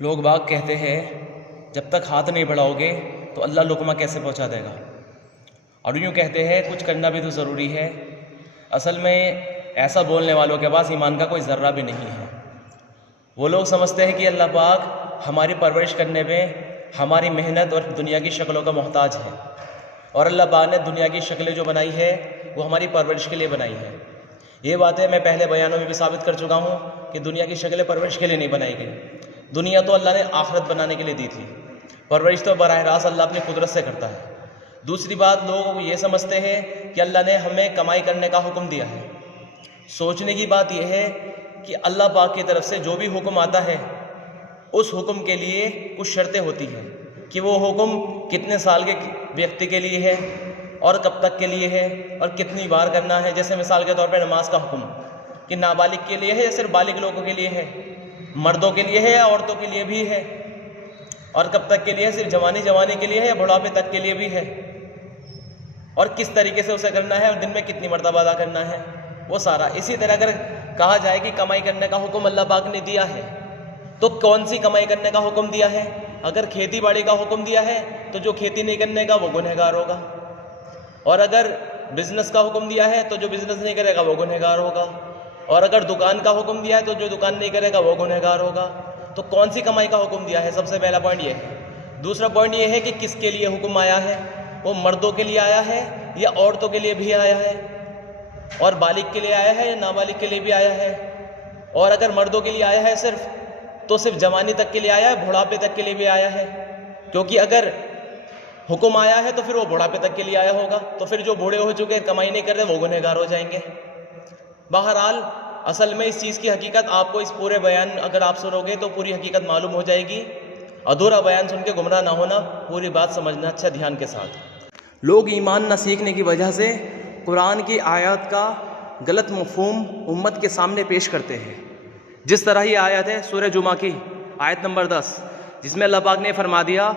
لوگ باغ کہتے ہیں جب تک ہاتھ نہیں بڑھاؤ گے تو اللہ لقمہ کیسے پہنچا دے گا، اور یوں کہتے ہیں کچھ کرنا بھی تو ضروری ہے۔ اصل میں ایسا بولنے والوں کے پاس ایمان کا کوئی ذرہ بھی نہیں ہے۔ وہ لوگ سمجھتے ہیں کہ اللہ پاک ہماری پرورش کرنے میں ہماری محنت اور دنیا کی شکلوں کا محتاج ہے، اور اللہ پاک نے دنیا کی شکلیں جو بنائی ہے وہ ہماری پرورش کے لیے بنائی ہے۔ یہ باتیں میں پہلے بیانوں میں بھی ثابت کر چکا ہوں کہ دنیا کی شکلیں پرورش کے لیے نہیں بنائی گئی۔ دنیا تو اللہ نے آخرت بنانے کے لیے دی تھی، پرورش تو براہ راست اللہ اپنی قدرت سے کرتا ہے۔ دوسری بات، لوگ یہ سمجھتے ہیں کہ اللہ نے ہمیں کمائی کرنے کا حکم دیا ہے۔ سوچنے کی بات یہ ہے کہ اللہ پاک کی طرف سے جو بھی حکم آتا ہے اس حکم کے لیے کچھ شرطیں ہوتی ہیں کہ وہ حکم کتنے سال کے ویکتی کے لیے ہے اور کب تک کے لیے ہے اور کتنی بار کرنا ہے۔ جیسے مثال کے طور پہ نماز کا حکم کہ نابالغ کے لیے ہے یا صرف بالغ لوگوں کے لیے ہے، مردوں کے لیے ہے یا عورتوں کے لیے بھی ہے، اور کب تک کے لیے ہے، صرف جوانی کے لیے ہے یا بڑھاپے تک کے لیے بھی ہے، اور کس طریقے سے اسے کرنا ہے اور دن میں کتنی مرتبہ ادا کرنا ہے، وہ سارا۔ اسی طرح اگر کہا جائے کہ کمائی کرنے کا حکم اللہ پاک نے دیا ہے تو کون سی کمائی کرنے کا حکم دیا ہے؟ اگر کھیتی باڑی کا حکم دیا ہے تو جو کھیتی نہیں کرنے کا وہ گنہگار ہوگا، اور اگر بزنس کا حکم دیا ہے تو جو بزنس نہیں کرے گا وہ گنہگار ہوگا، اور اگر دکان کا حکم دیا ہے تو جو دکان نہیں کرے گا وہ گنہگار ہوگا۔ تو کون سی کمائی کا حکم دیا ہے؟ سب سے پہلا پوائنٹ یہ ہے۔ دوسرا پوائنٹ یہ ہے کہ کس کے لیے حکم آیا ہے، وہ مردوں کے لیے آیا ہے یا عورتوں کے لیے بھی آیا ہے، اور بالغ کے لیے آیا ہے یا نابالغ کے لیے بھی آیا ہے، اور اگر مردوں کے لیے آیا ہے صرف تو صرف جوانی تک کے لیے آیا ہے، بڑھاپے تک کے لیے بھی آیا ہے؟ کیونکہ اگر حکم آیا ہے تو پھر وہ بڑھاپے تک کے لیے آیا ہوگا، تو پھر جو بوڑھے ہو چکے کمائی نہیں کر رہے وہ گنہگار ہو جائیں گے۔ بہرحال اصل میں اس چیز کی حقیقت آپ کو اس پورے بیان اگر آپ سنو گے تو پوری حقیقت معلوم ہو جائے گی۔ ادھورا بیان سن کے گمراہ نہ ہونا، پوری بات سمجھنا اچھا دھیان کے ساتھ۔ لوگ ایمان نہ سیکھنے کی وجہ سے قرآن کی آیات کا غلط مفہوم امت کے سامنے پیش کرتے ہیں۔ جس طرح یہ آیت ہے سورہ جمعہ کی آیت نمبر 10، جس میں اللہ پاک نے فرما دیا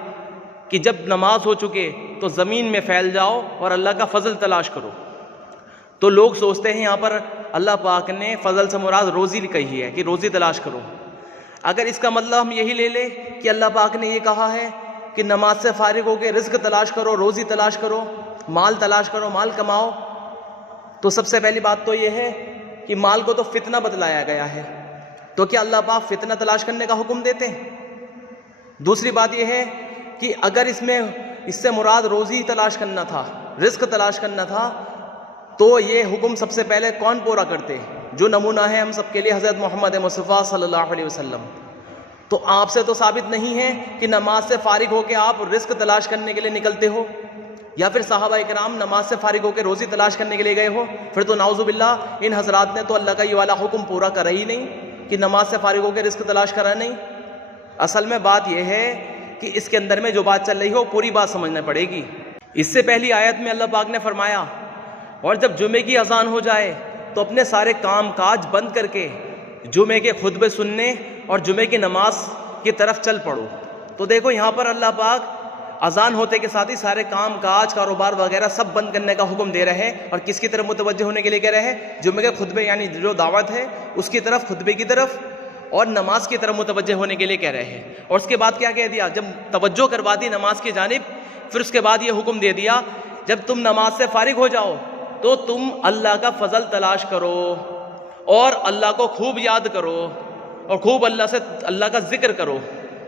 کہ جب نماز ہو چکے تو زمین میں پھیل جاؤ اور اللہ کا فضل تلاش کرو۔ تو لوگ سوچتے ہیں یہاں پر اللہ پاک نے فضل سے مراد روزی کہی ہے کہ روزی تلاش کرو۔ اگر اس کا مطلب ہم یہی لے لیں کہ اللہ پاک نے یہ کہا ہے کہ نماز سے فارغ ہو کے رزق تلاش کرو، روزی تلاش کرو، مال تلاش کرو، مال کماؤ، تو سب سے پہلی بات تو یہ ہے کہ مال کو تو فتنہ بتلایا گیا ہے، تو کیا اللہ پاک فتنہ تلاش کرنے کا حکم دیتے ہیں؟ دوسری بات یہ ہے کہ اگر اس سے مراد روزی تلاش کرنا تھا، رزق تلاش کرنا تھا، تو یہ حکم سب سے پہلے کون پورا کرتے؟ جو نمونہ ہے ہم سب کے لیے حضرت محمد مصطفیٰ صلی اللہ علیہ وسلم۔ تو آپ سے تو ثابت نہیں ہے کہ نماز سے فارغ ہو کے آپ رزق تلاش کرنے کے لیے نکلتے ہو، یا پھر صحابہ کرام نماز سے فارغ ہو کے روزی تلاش کرنے کے لیے گئے ہو۔ پھر تو نعوذ باللہ ان حضرات نے تو اللہ کا یہ والا حکم پورا کرا ہی نہیں کہ نماز سے فارغ ہو کے رزق تلاش کرا نہیں۔ اصل میں بات یہ ہے کہ اس کے اندر میں جو بات چل رہی ہو پوری بات سمجھنا پڑے گی۔ اس سے پہلی آیت میں اللہ پاک نے فرمایا، اور جب جمعے کی اذان ہو جائے تو اپنے سارے کام کاج بند کر کے جمعے کے خطبے سننے اور جمعے کی نماز کی طرف چل پڑو۔ تو دیکھو یہاں پر اللہ پاک اذان ہوتے کے ساتھ ہی سارے کام کاج کاروبار وغیرہ سب بند کرنے کا حکم دے رہے ہیں، اور کس کی طرف متوجہ ہونے کے لیے کہہ رہے ہیں؟ جمعے کے خطبے یعنی جو دعوت ہے اس کی طرف، خطبے کی طرف اور نماز کی طرف متوجہ ہونے کے لیے کہہ رہے ہیں۔ اور اس کے بعد کیا کہہ دیا؟ جب توجہ کروا دی نماز کی جانب، پھر اس کے بعد یہ حکم دے دیا جب تم نماز سے فارغ ہو جاؤ تو تم اللہ کا فضل تلاش کرو اور اللہ کو خوب یاد کرو اور خوب اللہ کا ذکر کرو۔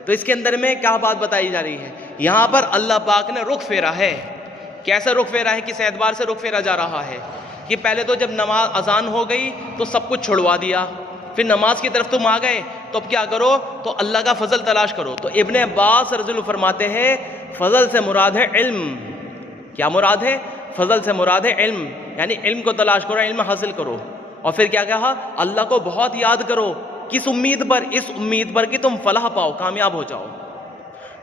تو اس کے اندر میں کیا بات بتائی جا رہی ہے؟ یہاں پر اللہ پاک نے رخ پھیرا ہے۔ کیسا رخ پھیرا ہے؟ کس اعتبار سے رخ پھیرا جا رہا ہے کہ پہلے تو جب نماز اذان ہو گئی تو سب کچھ چھڑوا دیا، پھر نماز کی طرف تم آ گئے تو اب کیا کرو؟ تو اللہ کا فضل تلاش کرو۔ تو ابن عباس رضی اللہ عنہ فرماتے ہیں فضل سے مراد ہے علم۔ کیا مراد ہے؟ فضل سے مراد ہے علم، یعنی علم کو تلاش کرو، علم حاصل کرو۔ اور پھر کیا کہا؟ اللہ کو بہت یاد کرو۔ کس امید پر؟ اس امید پر کہ تم فلاح پاؤ، کامیاب ہو جاؤ۔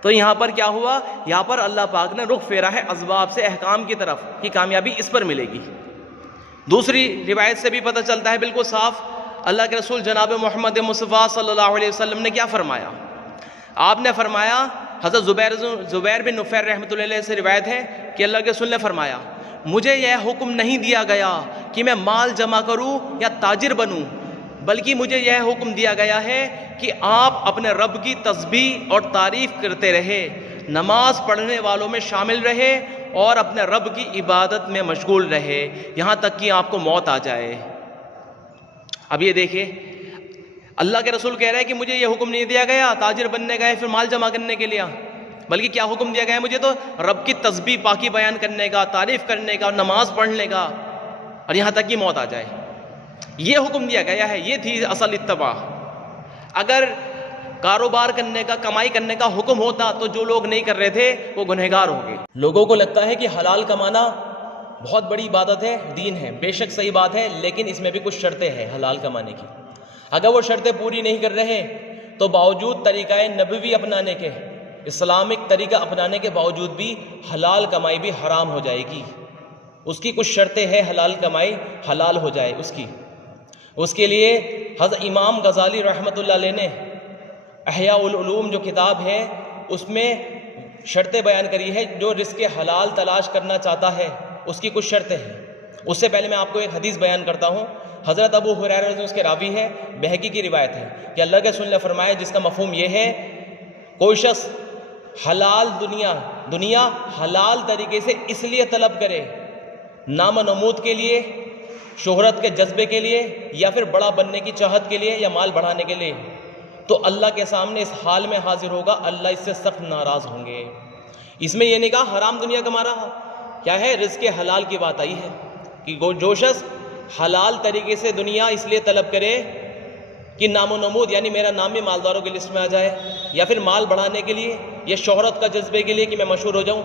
تو یہاں پر کیا ہوا؟ یہاں پر اللہ پاک نے رخ پھیرا ہے اسباب سے احکام کی طرف کہ کامیابی اس پر ملے گی۔ دوسری روایت سے بھی پتہ چلتا ہے بالکل صاف، اللہ کے رسول جناب محمد مصطفیٰ صلی اللہ علیہ وسلم نے کیا فرمایا؟ آپ نے فرمایا، حضرت زبیر بن نفیر رحمۃ اللہ علیہ سے روایت ہے کہ اللہ کے رسول نے فرمایا، مجھے یہ حکم نہیں دیا گیا کہ میں مال جمع کروں یا تاجر بنوں، بلکہ مجھے یہ حکم دیا گیا ہے کہ آپ اپنے رب کی تسبیح اور تعریف کرتے رہے، نماز پڑھنے والوں میں شامل رہے اور اپنے رب کی عبادت میں مشغول رہے یہاں تک کہ آپ کو موت آ جائے۔ اب یہ دیکھیں، اللہ کے رسول کہہ رہے ہیں کہ مجھے یہ حکم نہیں دیا گیا تاجر بننے کا یا پھر مال جمع کرنے کے لیے، بلکہ کیا حکم دیا گیا ہے مجھے تو رب کی تسبیح پاکی بیان کرنے کا، تعریف کرنے کا، نماز پڑھنے کا، اور یہاں تک کہ موت آ جائے، یہ حکم دیا گیا ہے۔ یہ تھی اصل اتباع۔ اگر کاروبار کرنے کا، کمائی کرنے کا حکم ہوتا تو جو لوگ نہیں کر رہے تھے وہ گنہگار ہو گئے۔ لوگوں کو لگتا ہے کہ حلال کمانا بہت بڑی عبادت ہے، دین ہے، بے شک صحیح بات ہے، لیکن اس میں بھی کچھ شرطیں ہیں حلال کمانے کی۔ اگر وہ شرطیں پوری نہیں کر رہے تو باوجود طریقہ نبوی اپنانے کے، اسلامک طریقہ اپنانے کے باوجود بھی حلال کمائی بھی حرام ہو جائے گی۔ اس کی کچھ شرطیں ہیں حلال کمائی حلال ہو جائے اس کے لیے حضرت امام غزالی رحمۃ اللہ علیہ نے احیاء العلوم جو کتاب ہے اس میں شرطیں بیان کری ہے۔ جو رزق حلال تلاش کرنا چاہتا ہے اس کی کچھ شرطیں ہیں۔ اس سے پہلے میں آپ کو ایک حدیث بیان کرتا ہوں۔ حضرت ابو ہریرہ رضی اللہ عنہ اس کے راوی ہے، بہقی کی روایت ہے کہ اللہ کے رسول نے فرمایا، جس کا مفہوم یہ ہے، کوئی شخص حلال دنیا حلال طریقے سے اس لیے طلب کرے، نام و نمود کے لیے، شہرت کے جذبے کے لیے، یا پھر بڑا بننے کی چاہت کے لیے، یا مال بڑھانے کے لیے، تو اللہ کے سامنے اس حال میں حاضر ہوگا، اللہ اس سے سخت ناراض ہوں گے۔ اس میں یہ نہیں کہا حرام دنیا کما رہا، کیا ہے رزق حلال کی بات آئی ہے کہ جو شخص حلال طریقے سے دنیا اس لیے طلب کرے کہ نام و نمود، یعنی میرا نام بھی مالداروں کی لسٹ میں آ جائے، یا پھر مال بڑھانے کے لیے، یا شہرت کا جذبے کے لیے کہ میں مشہور ہو جاؤں،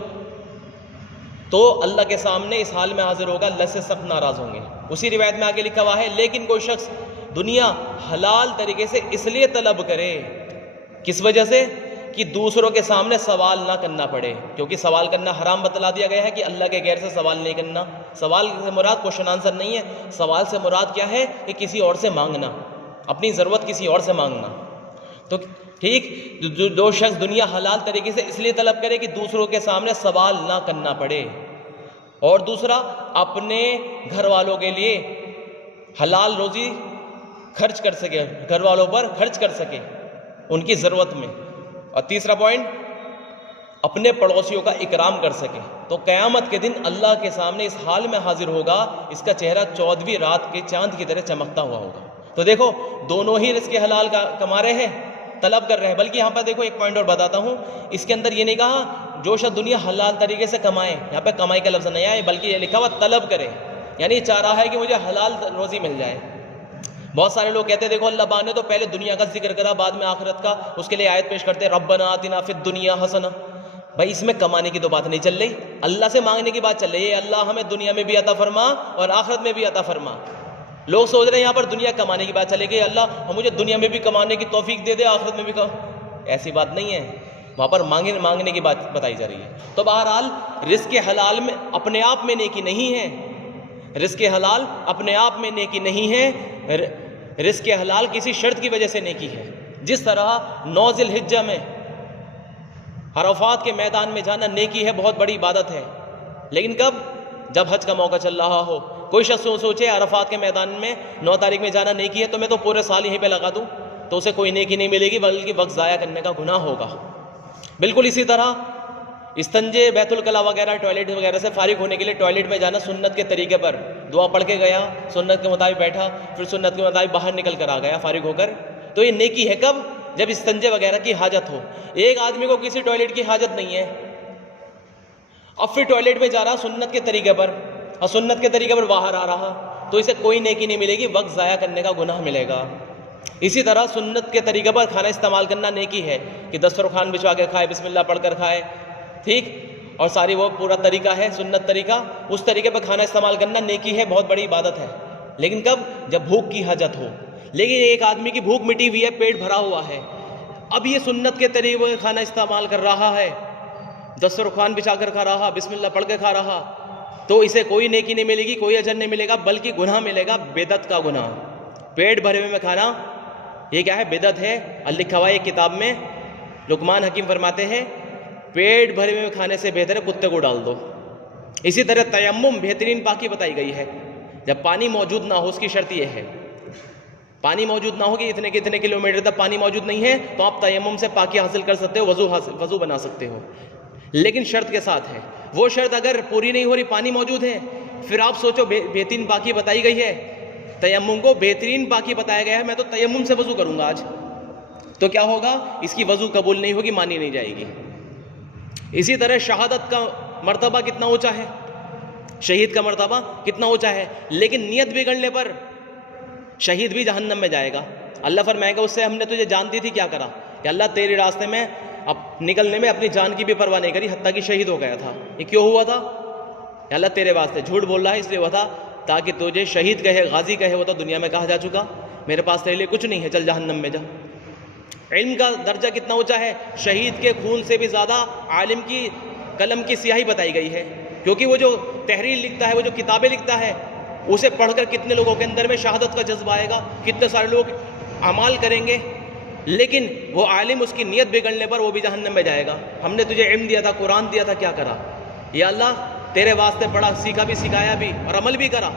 تو اللہ کے سامنے اس حال میں حاضر ہوگا، اللہ سے سخت ناراض ہوں گے۔ اسی روایت میں آگے لکھا ہوا ہے، لیکن کوئی شخص دنیا حلال طریقے سے اس لیے طلب کرے، کس وجہ سے؟ کہ دوسروں کے سامنے سوال نہ کرنا پڑے، کیونکہ سوال کرنا حرام بتلا دیا گیا ہے کہ اللہ کے غیر سے سوال نہیں کرنا۔ سوال سے مراد کوشچن آنسر نہیں ہے، سوال سے مراد کیا ہے کہ کسی اور سے مانگنا، اپنی ضرورت کسی اور سے مانگنا۔ تو ٹھیک، جو شخص دنیا حلال طریقے سے اس لیے طلب کرے کہ دوسروں کے سامنے سوال نہ کرنا پڑے، اور دوسرا اپنے گھر والوں کے لیے حلال روزی خرچ کر سکے، گھر والوں پر خرچ کر سکے ان کی ضرورت میں، اور تیسرا پوائنٹ اپنے پڑوسیوں کا اکرام کر سکے، تو قیامت کے دن اللہ کے سامنے اس حال میں حاضر ہوگا، اس کا چہرہ 14ویں رات کے چاند کی طرح چمکتا ہوا ہوگا۔ تو دیکھو دونوں ہی رزق حلال کا کما رہے ہیں، طلب کر رہے ہیں، بلکہ یہاں پر دیکھو ایک پوائنٹ اور بتاتا ہوں، اس کے اندر یہ نہیں کہا جو شخص دنیا حلال طریقے سے کمائے، یہاں پہ کمائی کا لفظ نہیں آیا، بلکہ یہ لکھا ہوا طلب کرے، یعنی چاہ رہا ہے کہ مجھے حلال روزی مل جائے۔ بہت سارے لوگ کہتے ہیں دیکھو اللہ پاک نے تو پہلے دنیا کا ذکر کرا، بعد میں آخرت کا، اس کے لیے آیت پیش کرتے ہیں ربنا آتنا فی الدنیا حسنہ۔ بھائی اس میں کمانے کی تو بات نہیں چل رہی، اللہ سے مانگنے کی بات چل رہی ہے، اللہ ہمیں دنیا میں بھی عطا فرما اور آخرت میں بھی عطا فرما۔ لوگ سوچ رہے ہیں یہاں پر دنیا کمانے کی بات چلے گی، اللہ مجھے دنیا میں بھی کمانے کی توفیق دے دے، آخرت میں بھی ایسی بات نہیں ہے، وہاں پر مانگنے کی بات بتائی جا رہی ہے۔ تو بہرحال رزق حلال میں اپنے آپ میں نیکی نہیں ہے، رزق حلال اپنے آپ میں نیکی نہیں ہے، رزق حلال کسی شرط کی وجہ سے نیکی ہے۔ جس طرح 9 ذی الحجہ میں عرفات کے میدان میں جانا نیکی ہے، بہت بڑی عبادت ہے، لیکن کب؟ جب حج کا موقع چل رہا ہو۔ کوئی شخص سوچے عرفات کے میدان میں 9 تاریخ میں جانا نیکی ہے تو میں تو پورے سال یہیں پہ لگا دوں، تو اسے کوئی نیکی نہیں ملے گی، بلکہ وقت ضائع کرنے کا گناہ ہوگا۔ بالکل اسی طرح استنجے، بیت الخلاء وغیرہ، ٹوائلٹ وغیرہ سے فارغ ہونے کے لیے ٹوائلٹ میں جانا سنت کے طریقے پر، دعا پڑھ کے گیا، سنت کے مطابق بیٹھا، پھر سنت کے مطابق باہر نکل کر آ گیا فارغ ہو کر، تو یہ نیکی ہے کب؟ جب استنجے وغیرہ کی حاجت ہو۔ ایک آدمی کو کسی ٹوائلٹ کی حاجت نہیں ہے، اب پھر ٹوائلٹ میں جا رہا سنت کے طریقے پر، اور سنت کے طریقے پر باہر آ رہا، تو اسے کوئی نیکی نہیں ملے گی، وقت ضائع کرنے کا گناہ ملے گا۔ اسی طرح سنت کے طریقے پر کھانا استعمال کرنا نیکی ہے کہ دسترخوان بچھا کے کھائے، بسم اللہ پڑھ کر کھائے، ٹھیک، اور ساری وہ پورا طریقہ ہے سنت طریقہ، اس طریقے پر کھانا استعمال کرنا نیکی ہے، بہت بڑی عبادت ہے، لیکن کب؟ جب بھوک کی حاجت ہو۔ لیکن ایک آدمی کی بھوک مٹی ہوئی ہے، پیٹ بھرا ہوا ہے، اب یہ سنت کے طریقے پر کھانا استعمال کر رہا ہے، دسترخوان بچھا کر کھا رہا، بسم اللہ پڑھ کے کھا رہا، تو اسے کوئی نیکی نہیں ملے گی، کوئی اجر نہیں ملے گا، بلکہ گناہ ملے گا، بدعت کا گناہ۔ پیٹ بھرے ہوئے میں کھانا یہ کیا ہے؟ بدعت ہے۔ لکھا ہوا ہے ایک کتاب میں، لقمان حکیم فرماتے ہیں پیٹ بھرے ہوئے کھانے سے بہتر ہے کتے کو ڈال دو۔ اسی طرح تیمم بہترین پاکی بتائی گئی ہے، جب پانی موجود نہ ہو، اس کی شرط یہ ہے پانی موجود نہ ہوگی اتنے کے اتنے کلومیٹر تک پانی موجود نہیں ہے تو آپ تیمم سے پاکی حاصل کر سکتے ہو، وضو بنا سکتے ہو، لیکن شرط کے ساتھ ہے۔ وہ شرط اگر پوری نہیں ہو رہی، پانی موجود ہے، پھر آپ سوچو بہترین پاکی بتائی گئی ہے، تیمم کو بہترین پاکی بتایا گیا ہے، میں تو تیمم سے وضو کروں گا آج، تو کیا ہوگا؟ اس کی وضو قبول نہیں ہوگی، مانی نہیں جائے گی۔ اسی طرح شہادت کا مرتبہ کتنا اونچا ہے، شہید کا مرتبہ کتنا اونچا ہے، لیکن نیت بگڑنے پر شہید بھی جہنم میں جائے گا۔ اللہ فرمائے گا اس سے ہم نے تجھے جان دی تھی، کیا کرا؟ کہ اللہ تیرے راستے میں اب نکلنے میں اپنی جان کی بھی پرواہ نہیں کری، حتیٰ کہ شہید ہو گیا تھا۔ یہ کیوں ہوا تھا؟ کہ اللہ تیرے واسطے جھوٹ بول رہا ہے اس لیے ہوا تھا تاکہ تجھے شہید کہے، غازی کہے، وہ تو دنیا میں کہا جا چکا، میرے پاس تیرے لیے کچھ نہیں ہے، چل جہنم میں جا۔ علم کا درجہ کتنا اونچا ہے، شہید کے خون سے بھی زیادہ عالم کی قلم کی سیاہی بتائی گئی ہے، کیونکہ وہ جو تحریر لکھتا ہے، وہ جو کتابیں لکھتا ہے، اسے پڑھ کر کتنے لوگوں کے اندر میں شہادت کا جذبہ آئے گا، کتنے سارے لوگ اعمال کریں گے، لیکن وہ عالم اس کی نیت بگڑنے پر وہ بھی جہنم میں جائے گا۔ ہم نے تجھے علم دیا تھا، قرآن دیا تھا، کیا کرا؟ یا اللہ تیرے واسطے پڑھا، سیکھا بھی، سکھایا بھی اور عمل بھی کرا،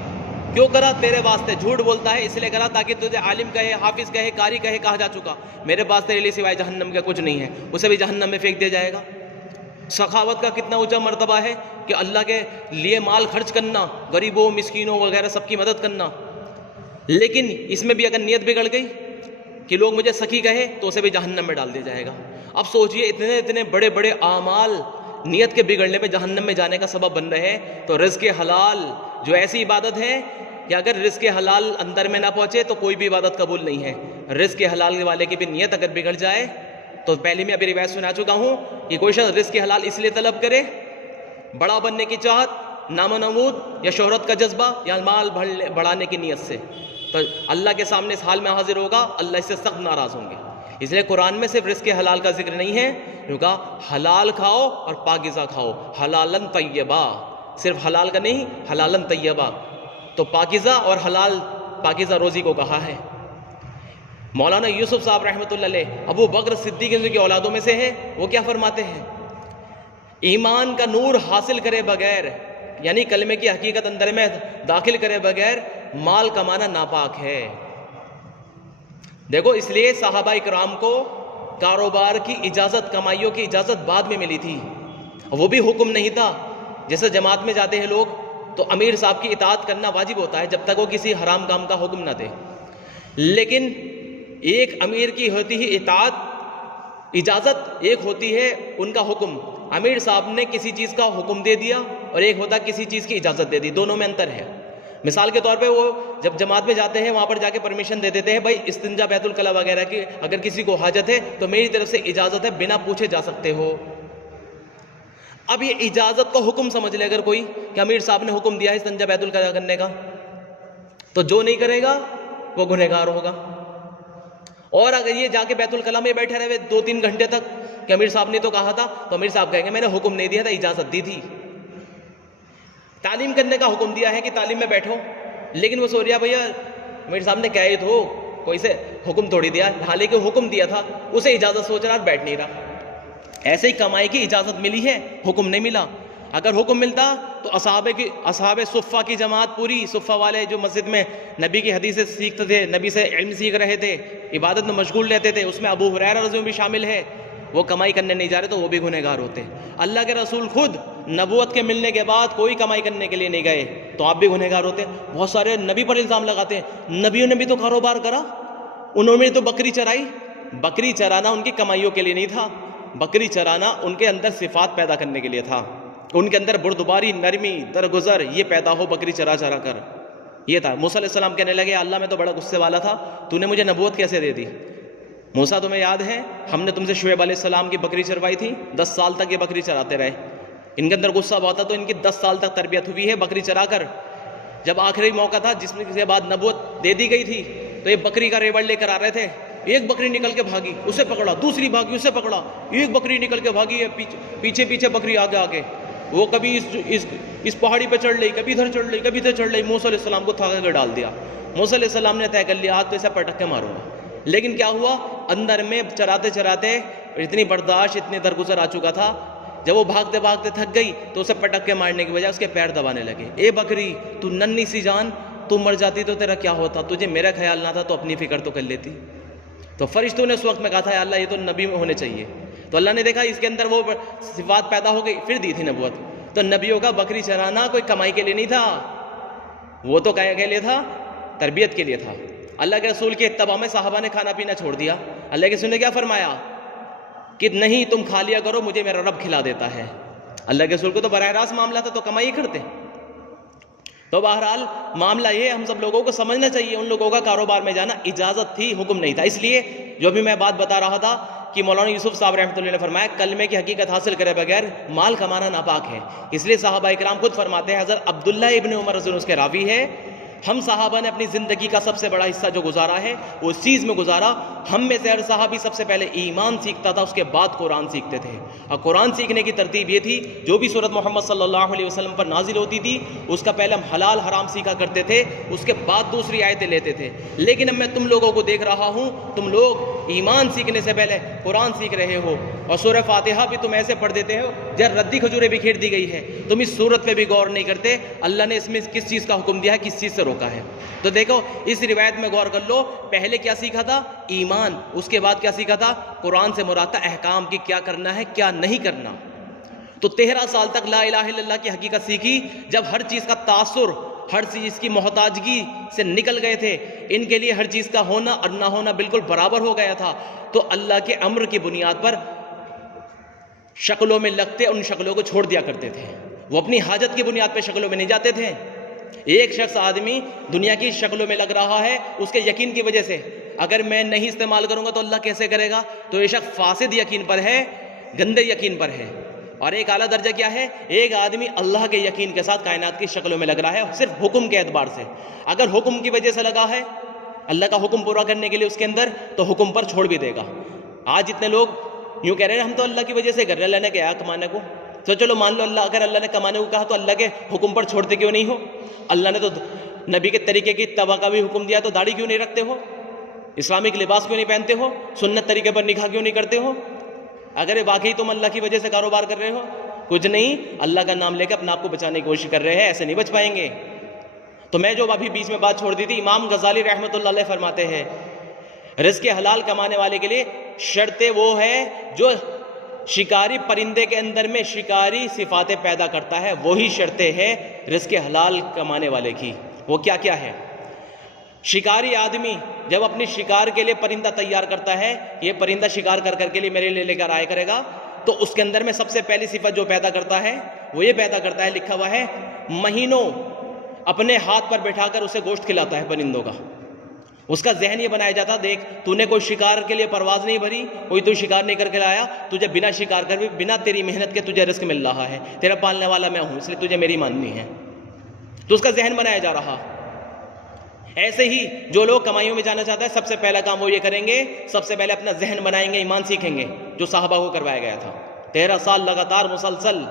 کیوں کرا؟ تیرے واسطے۔ جھوٹ بولتا ہے اس لیے کرا تاکہ تجھے عالم کہے، حافظ کہے، قاری کہے، کہا جا چکا، میرے پاس تیرے لیے سوائے جہنم کا کچھ نہیں ہے، اسے بھی جہنم میں پھینک دیا جائے گا۔ سخاوت کا کتنا اونچا مرتبہ ہے کہ اللہ کے لیے مال خرچ کرنا، غریبوں، مسکینوں وغیرہ سب کی مدد کرنا، لیکن اس میں بھی اگر نیت بگڑ گئی کہ لوگ مجھے سخی کہے تو اسے بھی جہنم میں ڈال دیا جائے گا۔ اب سوچئے اتنے اتنے بڑے بڑے اعمال نیت کے بگڑنے میں جہنم میں جانے کا سبب بن رہے، تو رزق حلال جو ایسی عبادت ہے کہ اگر رزق حلال اندر میں نہ پہنچے تو کوئی بھی عبادت قبول نہیں ہے۔ رزق حلال والے کی بھی نیت اگر بگڑ جائے تو پہلے میں ابھی روایت سنا چکا ہوں کہ کوئی شخص رزق حلال اس لیے طلب کرے، بڑا بننے کی چاہت، نام و نمود یا شہرت کا جذبہ یا مال بڑھانے کی نیت سے، تو اللہ کے سامنے اس حال میں حاضر ہوگا، اللہ اس سے سخت ناراض ہوں گے۔ اس لیے قرآن میں صرف رزق حلال کا ذکر نہیں ہے، کیونکہ حلال کھاؤ اور پاکیزہ کھاؤ، حلالن طیبہ، صرف حلال کا نہیں، حلالن طیبہ، تو پاکیزہ اور حلال پاکیزہ روزی کو کہا ہے۔ مولانا یوسف صاحب رحمۃ اللہ علیہ ابو بکر صدیق کی اولادوں میں سے ہیں، وہ کیا فرماتے ہیں؟ ایمان کا نور حاصل کرے بغیر، یعنی کلمے کی حقیقت اندر میں داخل کرے بغیر مال کمانا ناپاک ہے۔ دیکھو اس لیے صحابہ اکرام کو کاروبار کی اجازت، کمائیوں کی اجازت بعد میں ملی تھی، وہ بھی حکم نہیں تھا۔ جیسے جماعت میں جاتے ہیں لوگ تو امیر صاحب کی اطاعت کرنا واجب ہوتا ہے جب تک وہ کسی حرام کام کا حکم نہ دے، لیکن ایک امیر کی ہوتی ہے اطاعت، اجازت، ایک ہوتی ہے ان کا حکم۔ امیر صاحب نے کسی چیز کا حکم دے دیا اور ایک ہوتا کسی چیز کی اجازت دے دی، دونوں میں انتر ہے۔ مثال کے طور پہ وہ جب جماعت میں جاتے ہیں وہاں پر جا کے پرمیشن دے دیتے ہیں، بھائی استنجا بیت الخلا وغیرہ کی اگر کسی کو حاجت ہے تو میری طرف سے اجازت ہے، بنا پوچھے جا سکتے ہو۔ اب یہ اجازت کو حکم سمجھ لے اگر کوئی کہ امیر صاحب نے حکم دیا ہے استنجا بیت الخلا کرنے کا، تو جو نہیں کرے گا وہ گنہگار ہوگا۔ اور اگر یہ جا کے بیت الخلا میں بیٹھے رہے 2-3 گھنٹے تک کہ امیر صاحب نے تو کہا تھا، تو امیر صاحب کہیں گے میں نے حکم نہیں دیا تھا، اجازت دی تھی۔ تعلیم کرنے کا حکم دیا ہے کہ تعلیم میں بیٹھو، لیکن وہ سو رہا بھیا امیر صاحب نے کہا ہی تو، کوئی سے حکم توڑی دیا، حالانکہ حکم دیا تھا، اسے اجازت سوچ رہا بیٹھ نہیں رہا۔ ایسے ہی کمائی کی اجازت ملی ہے، حکم نہیں ملا۔ اگر حکم ملتا تو اصحاب صفہ کی جماعت پوری، صفہ والے جو مسجد میں نبی کی حدیثیں سیکھتے تھے، نبی سے علم سیکھ رہے تھے، عبادت میں مشغول رہتے تھے، اس میں ابو ہریرہ رضی اللہ عنہ بھی شامل ہے، وہ کمائی کرنے نہیں جا رہے تو وہ بھی گنہگار ہوتے۔ اللہ کے رسول خود نبوت کے ملنے کے بعد کوئی کمائی کرنے کے لیے نہیں گئے تو آپ بھی گنہگار ہوتے۔ بہت سارے نبی پر الزام لگاتے ہیں، نبیوں نے بھی تو کاروبار کرا، انہوں نے تو بکری چرائی۔ بکری چرانا ان کی کمائیوں کے لیے نہیں تھا، بکری چرانا ان کے اندر صفات پیدا کرنے کے لیے تھا، ان کے اندر بردباری، نرمی، درگزر یہ پیدا ہو بکری چرا چرا کر، یہ تھا۔ موسیٰ علیہ السلام کہنے لگے اللہ میں تو بڑا غصے والا تھا، تو نے مجھے نبوت کیسے دے دی؟ موسیٰ تمہیں یاد ہے ہم نے تم سے شعیب علیہ السلام کی بکری چروائی تھی، 10 سال تک یہ بکری چراتے رہے، ان کے اندر غصہ بہت تھا تو ان کی 10 سال تک تربیت ہوئی ہے بکری چرا کر۔ جب آخری موقع تھا جس کے بعد نبوت دے دی گئی تھی تو یہ بکری کا ریوڑ لے کر آ رہے تھے، ایک بکری نکل کے بھاگی، اسے پکڑا، دوسری بھاگی، اسے پکڑا، ایک بکری نکل کے بھاگی ہے، پیچھے پیچھے بکری آگے آگے، وہ کبھی اس پہاڑی پہ چڑھ رہی، کبھی ادھر چڑھ رہی، کبھی ادھر چڑھ رہی۔ موسیٰ علیہ السلام کو تھکا کے ڈال دیا۔ موسیٰ علیہ السلام نے طے کر لیا آج تو اسے پٹک کے ماروں گا، لیکن کیا ہوا اندر میں چراتے چراتے اتنی برداشت، اتنی درگزر آ چکا تھا، جب وہ بھاگتے بھاگتے تھک گئی تو اسے پٹک کے مارنے کی وجہ اس کے پیر دبانے لگے۔ اے بکری تو ننھی سی جان، تو مر جاتی تو تیرا کیا ہوتا, تجھے میرا خیال نہ تھا تو اپنی فکر تو کر لیتی. تو فرشتوں نے اس وقت میں کہا تھا یا اللہ یہ تو نبی میں ہونے چاہیے. تو اللہ نے دیکھا اس کے اندر وہ صفات پیدا ہو گئی, پھر دی تھی نبوت. تو نبیوں کا بکری چرانا کوئی کمائی کے لیے نہیں تھا, وہ تو کے لیے تھا, تربیت کے لیے تھا. اللہ کے رسول کے اتباع میں صحابہ نے کھانا پینا چھوڑ دیا. اللہ کے رسول نے کیا فرمایا کہ نہیں تم کھا لیا کرو, مجھے میرا رب کھلا دیتا ہے. اللہ کے رسول کو تو براہ راست معاملہ تھا, تو کمائی کرتے. تو بہرحال معاملہ یہ ہم سب لوگوں کو سمجھنا چاہیے, ان لوگوں کا کاروبار میں جانا اجازت تھی, حکم نہیں تھا. اس لیے جو بھی میں بات بتا رہا تھا کہ مولانا یوسف صاحب رحمۃ اللہ نے فرمایا کلمے کی حقیقت حاصل کرے بغیر مال کمانا ناپاک ہے. اس لیے صحابہ اکرام خود فرماتے ہیں, حضرت عبداللہ ابن عمر رضی اللہ عنہ اس کے راوی ہے, ہم صحابہ نے اپنی زندگی کا سب سے بڑا حصہ جو گزارا ہے وہ اس چیز میں گزارا, ہم میں سے ہر صحابی سب سے پہلے ایمان سیکھتا تھا, اس کے بعد قرآن سیکھتے تھے. اور قرآن سیکھنے کی ترتیب یہ تھی, جو بھی سورت محمد صلی اللہ علیہ وسلم پر نازل ہوتی تھی اس کا پہلے ہم حلال حرام سیکھا کرتے تھے, اس کے بعد دوسری آیتیں لیتے تھے. لیکن اب میں تم لوگوں کو دیکھ رہا ہوں, تم لوگ ایمان سیکھنے سے پہلے قرآن سیکھ رہے ہو, اور سورہ فاتحہ بھی تم ایسے پڑھ دیتے ہو جب ردی کھجوریں بکھیر دی گئی ہے. تم اس صورت پہ بھی غور نہیں کرتے اللہ نے اس میں کس چیز کا حکم دیا ہے, کس چیز سے روکا ہے. تو دیکھو اس روایت میں غور کر لو, پہلے کیا سیکھا تھا, ایمان, اس کے بعد کیا سیکھا تھا, قرآن سے مراد تھا احکام کی, کیا کرنا ہے کیا نہیں کرنا. تو 13 سال تک لا الہ الا اللہ کی حقیقت سیکھی, جب ہر چیز کا تاثر, ہر چیز کی محتاجگی سے نکل گئے تھے, ان کے لیے ہر چیز کا ہونا اور نہ ہونا بالکل برابر ہو گیا تھا, تو اللہ کے امر کی بنیاد پر شکلوں میں لگتے, ان شکلوں کو چھوڑ دیا کرتے تھے. وہ اپنی حاجت کی بنیاد پہ شکلوں میں نہیں جاتے تھے. ایک شخص آدمی دنیا کی شکلوں میں لگ رہا ہے اس کے یقین کی وجہ سے, اگر میں نہیں استعمال کروں گا تو اللہ کیسے کرے گا, تو یہ شخص فاسد یقین پر ہے, گندے یقین پر ہے. اور ایک اعلیٰ درجہ کیا ہے, ایک آدمی اللہ کے یقین کے ساتھ کائنات کی شکلوں میں لگ رہا ہے صرف حکم کے اعتبار سے. اگر حکم کی وجہ سے لگا ہے, اللہ کا حکم پورا کرنے کے لیے اس کے اندر, تو حکم پر چھوڑ بھی دے گا. آج اتنے لوگ یوں کہہ رہے ہیں ہم تو اللہ کی وجہ سے کر رہے ہیں, اللہ نے کہا کمانے کو, تو چلو مان لو اللہ, اگر اللہ نے کمانے کو کہا تو اللہ کے حکم پر چھوڑتے کیوں نہیں ہو. اللہ نے تو نبی کے طریقے کی اتباع کا بھی حکم دیا, تو داڑھی کیوں نہیں رکھتے ہو, اسلامک لباس کیوں نہیں پہنتے ہو, سنت طریقے پر نکاح کیوں نہیں کرتے ہو. اگر واقعی تم اللہ کی وجہ سے کاروبار کر رہے ہو, کچھ نہیں, اللہ کا نام لے کے اپنے آپ کو بچانے کی کوشش کر رہے ہیں, ایسے نہیں بچ پائیں گے. تو میں جو ابھی بیچ میں بات چھوڑ دی تھی, امام غزالی رحمۃ اللہ علیہ فرماتے ہیں رزق حلال کمانے والے کے لیے شرطیں وہ ہے جو شکاری پرندے کے اندر میں شکاری صفاتیں پیدا کرتا ہے, وہی شرطیں ہیں رزق حلال کمانے والے کی. وہ کیا کیا ہے, شکاری آدمی جب اپنی شکار کے لیے پرندہ تیار کرتا ہے, یہ پرندہ شکار کر کر کے لیے میرے لیے لے کر آیا کرے گا, تو اس کے اندر میں سب سے پہلی صفت جو پیدا کرتا ہے وہ یہ پیدا کرتا ہے, لکھا ہوا ہے مہینوں اپنے ہاتھ پر بٹھا کر اسے گوشت کھلاتا ہے پرندوں کا. اس کا ذہن یہ بنایا جاتا, دیکھ تو نے کوئی شکار کے لیے پرواز نہیں بھری, کوئی تو شکار نہیں کر کے لایا, تجھے بنا شکار کر بھی بنا تیری محنت کے تجھے رزق مل رہا ہے, تیرا پالنے والا میں ہوں, اس لیے تجھے میری ماننی ہے. تو اس کا ذہن بنایا جا رہا. ایسے ہی جو لوگ کمائیوں میں جانا چاہتا ہے, سب سے پہلا کام وہ یہ کریں گے, سب سے پہلے اپنا ذہن بنائیں گے, ایمان سیکھیں گے, جو صحابہ کو کروایا گیا تھا. 13 سال لگاتار مسلسل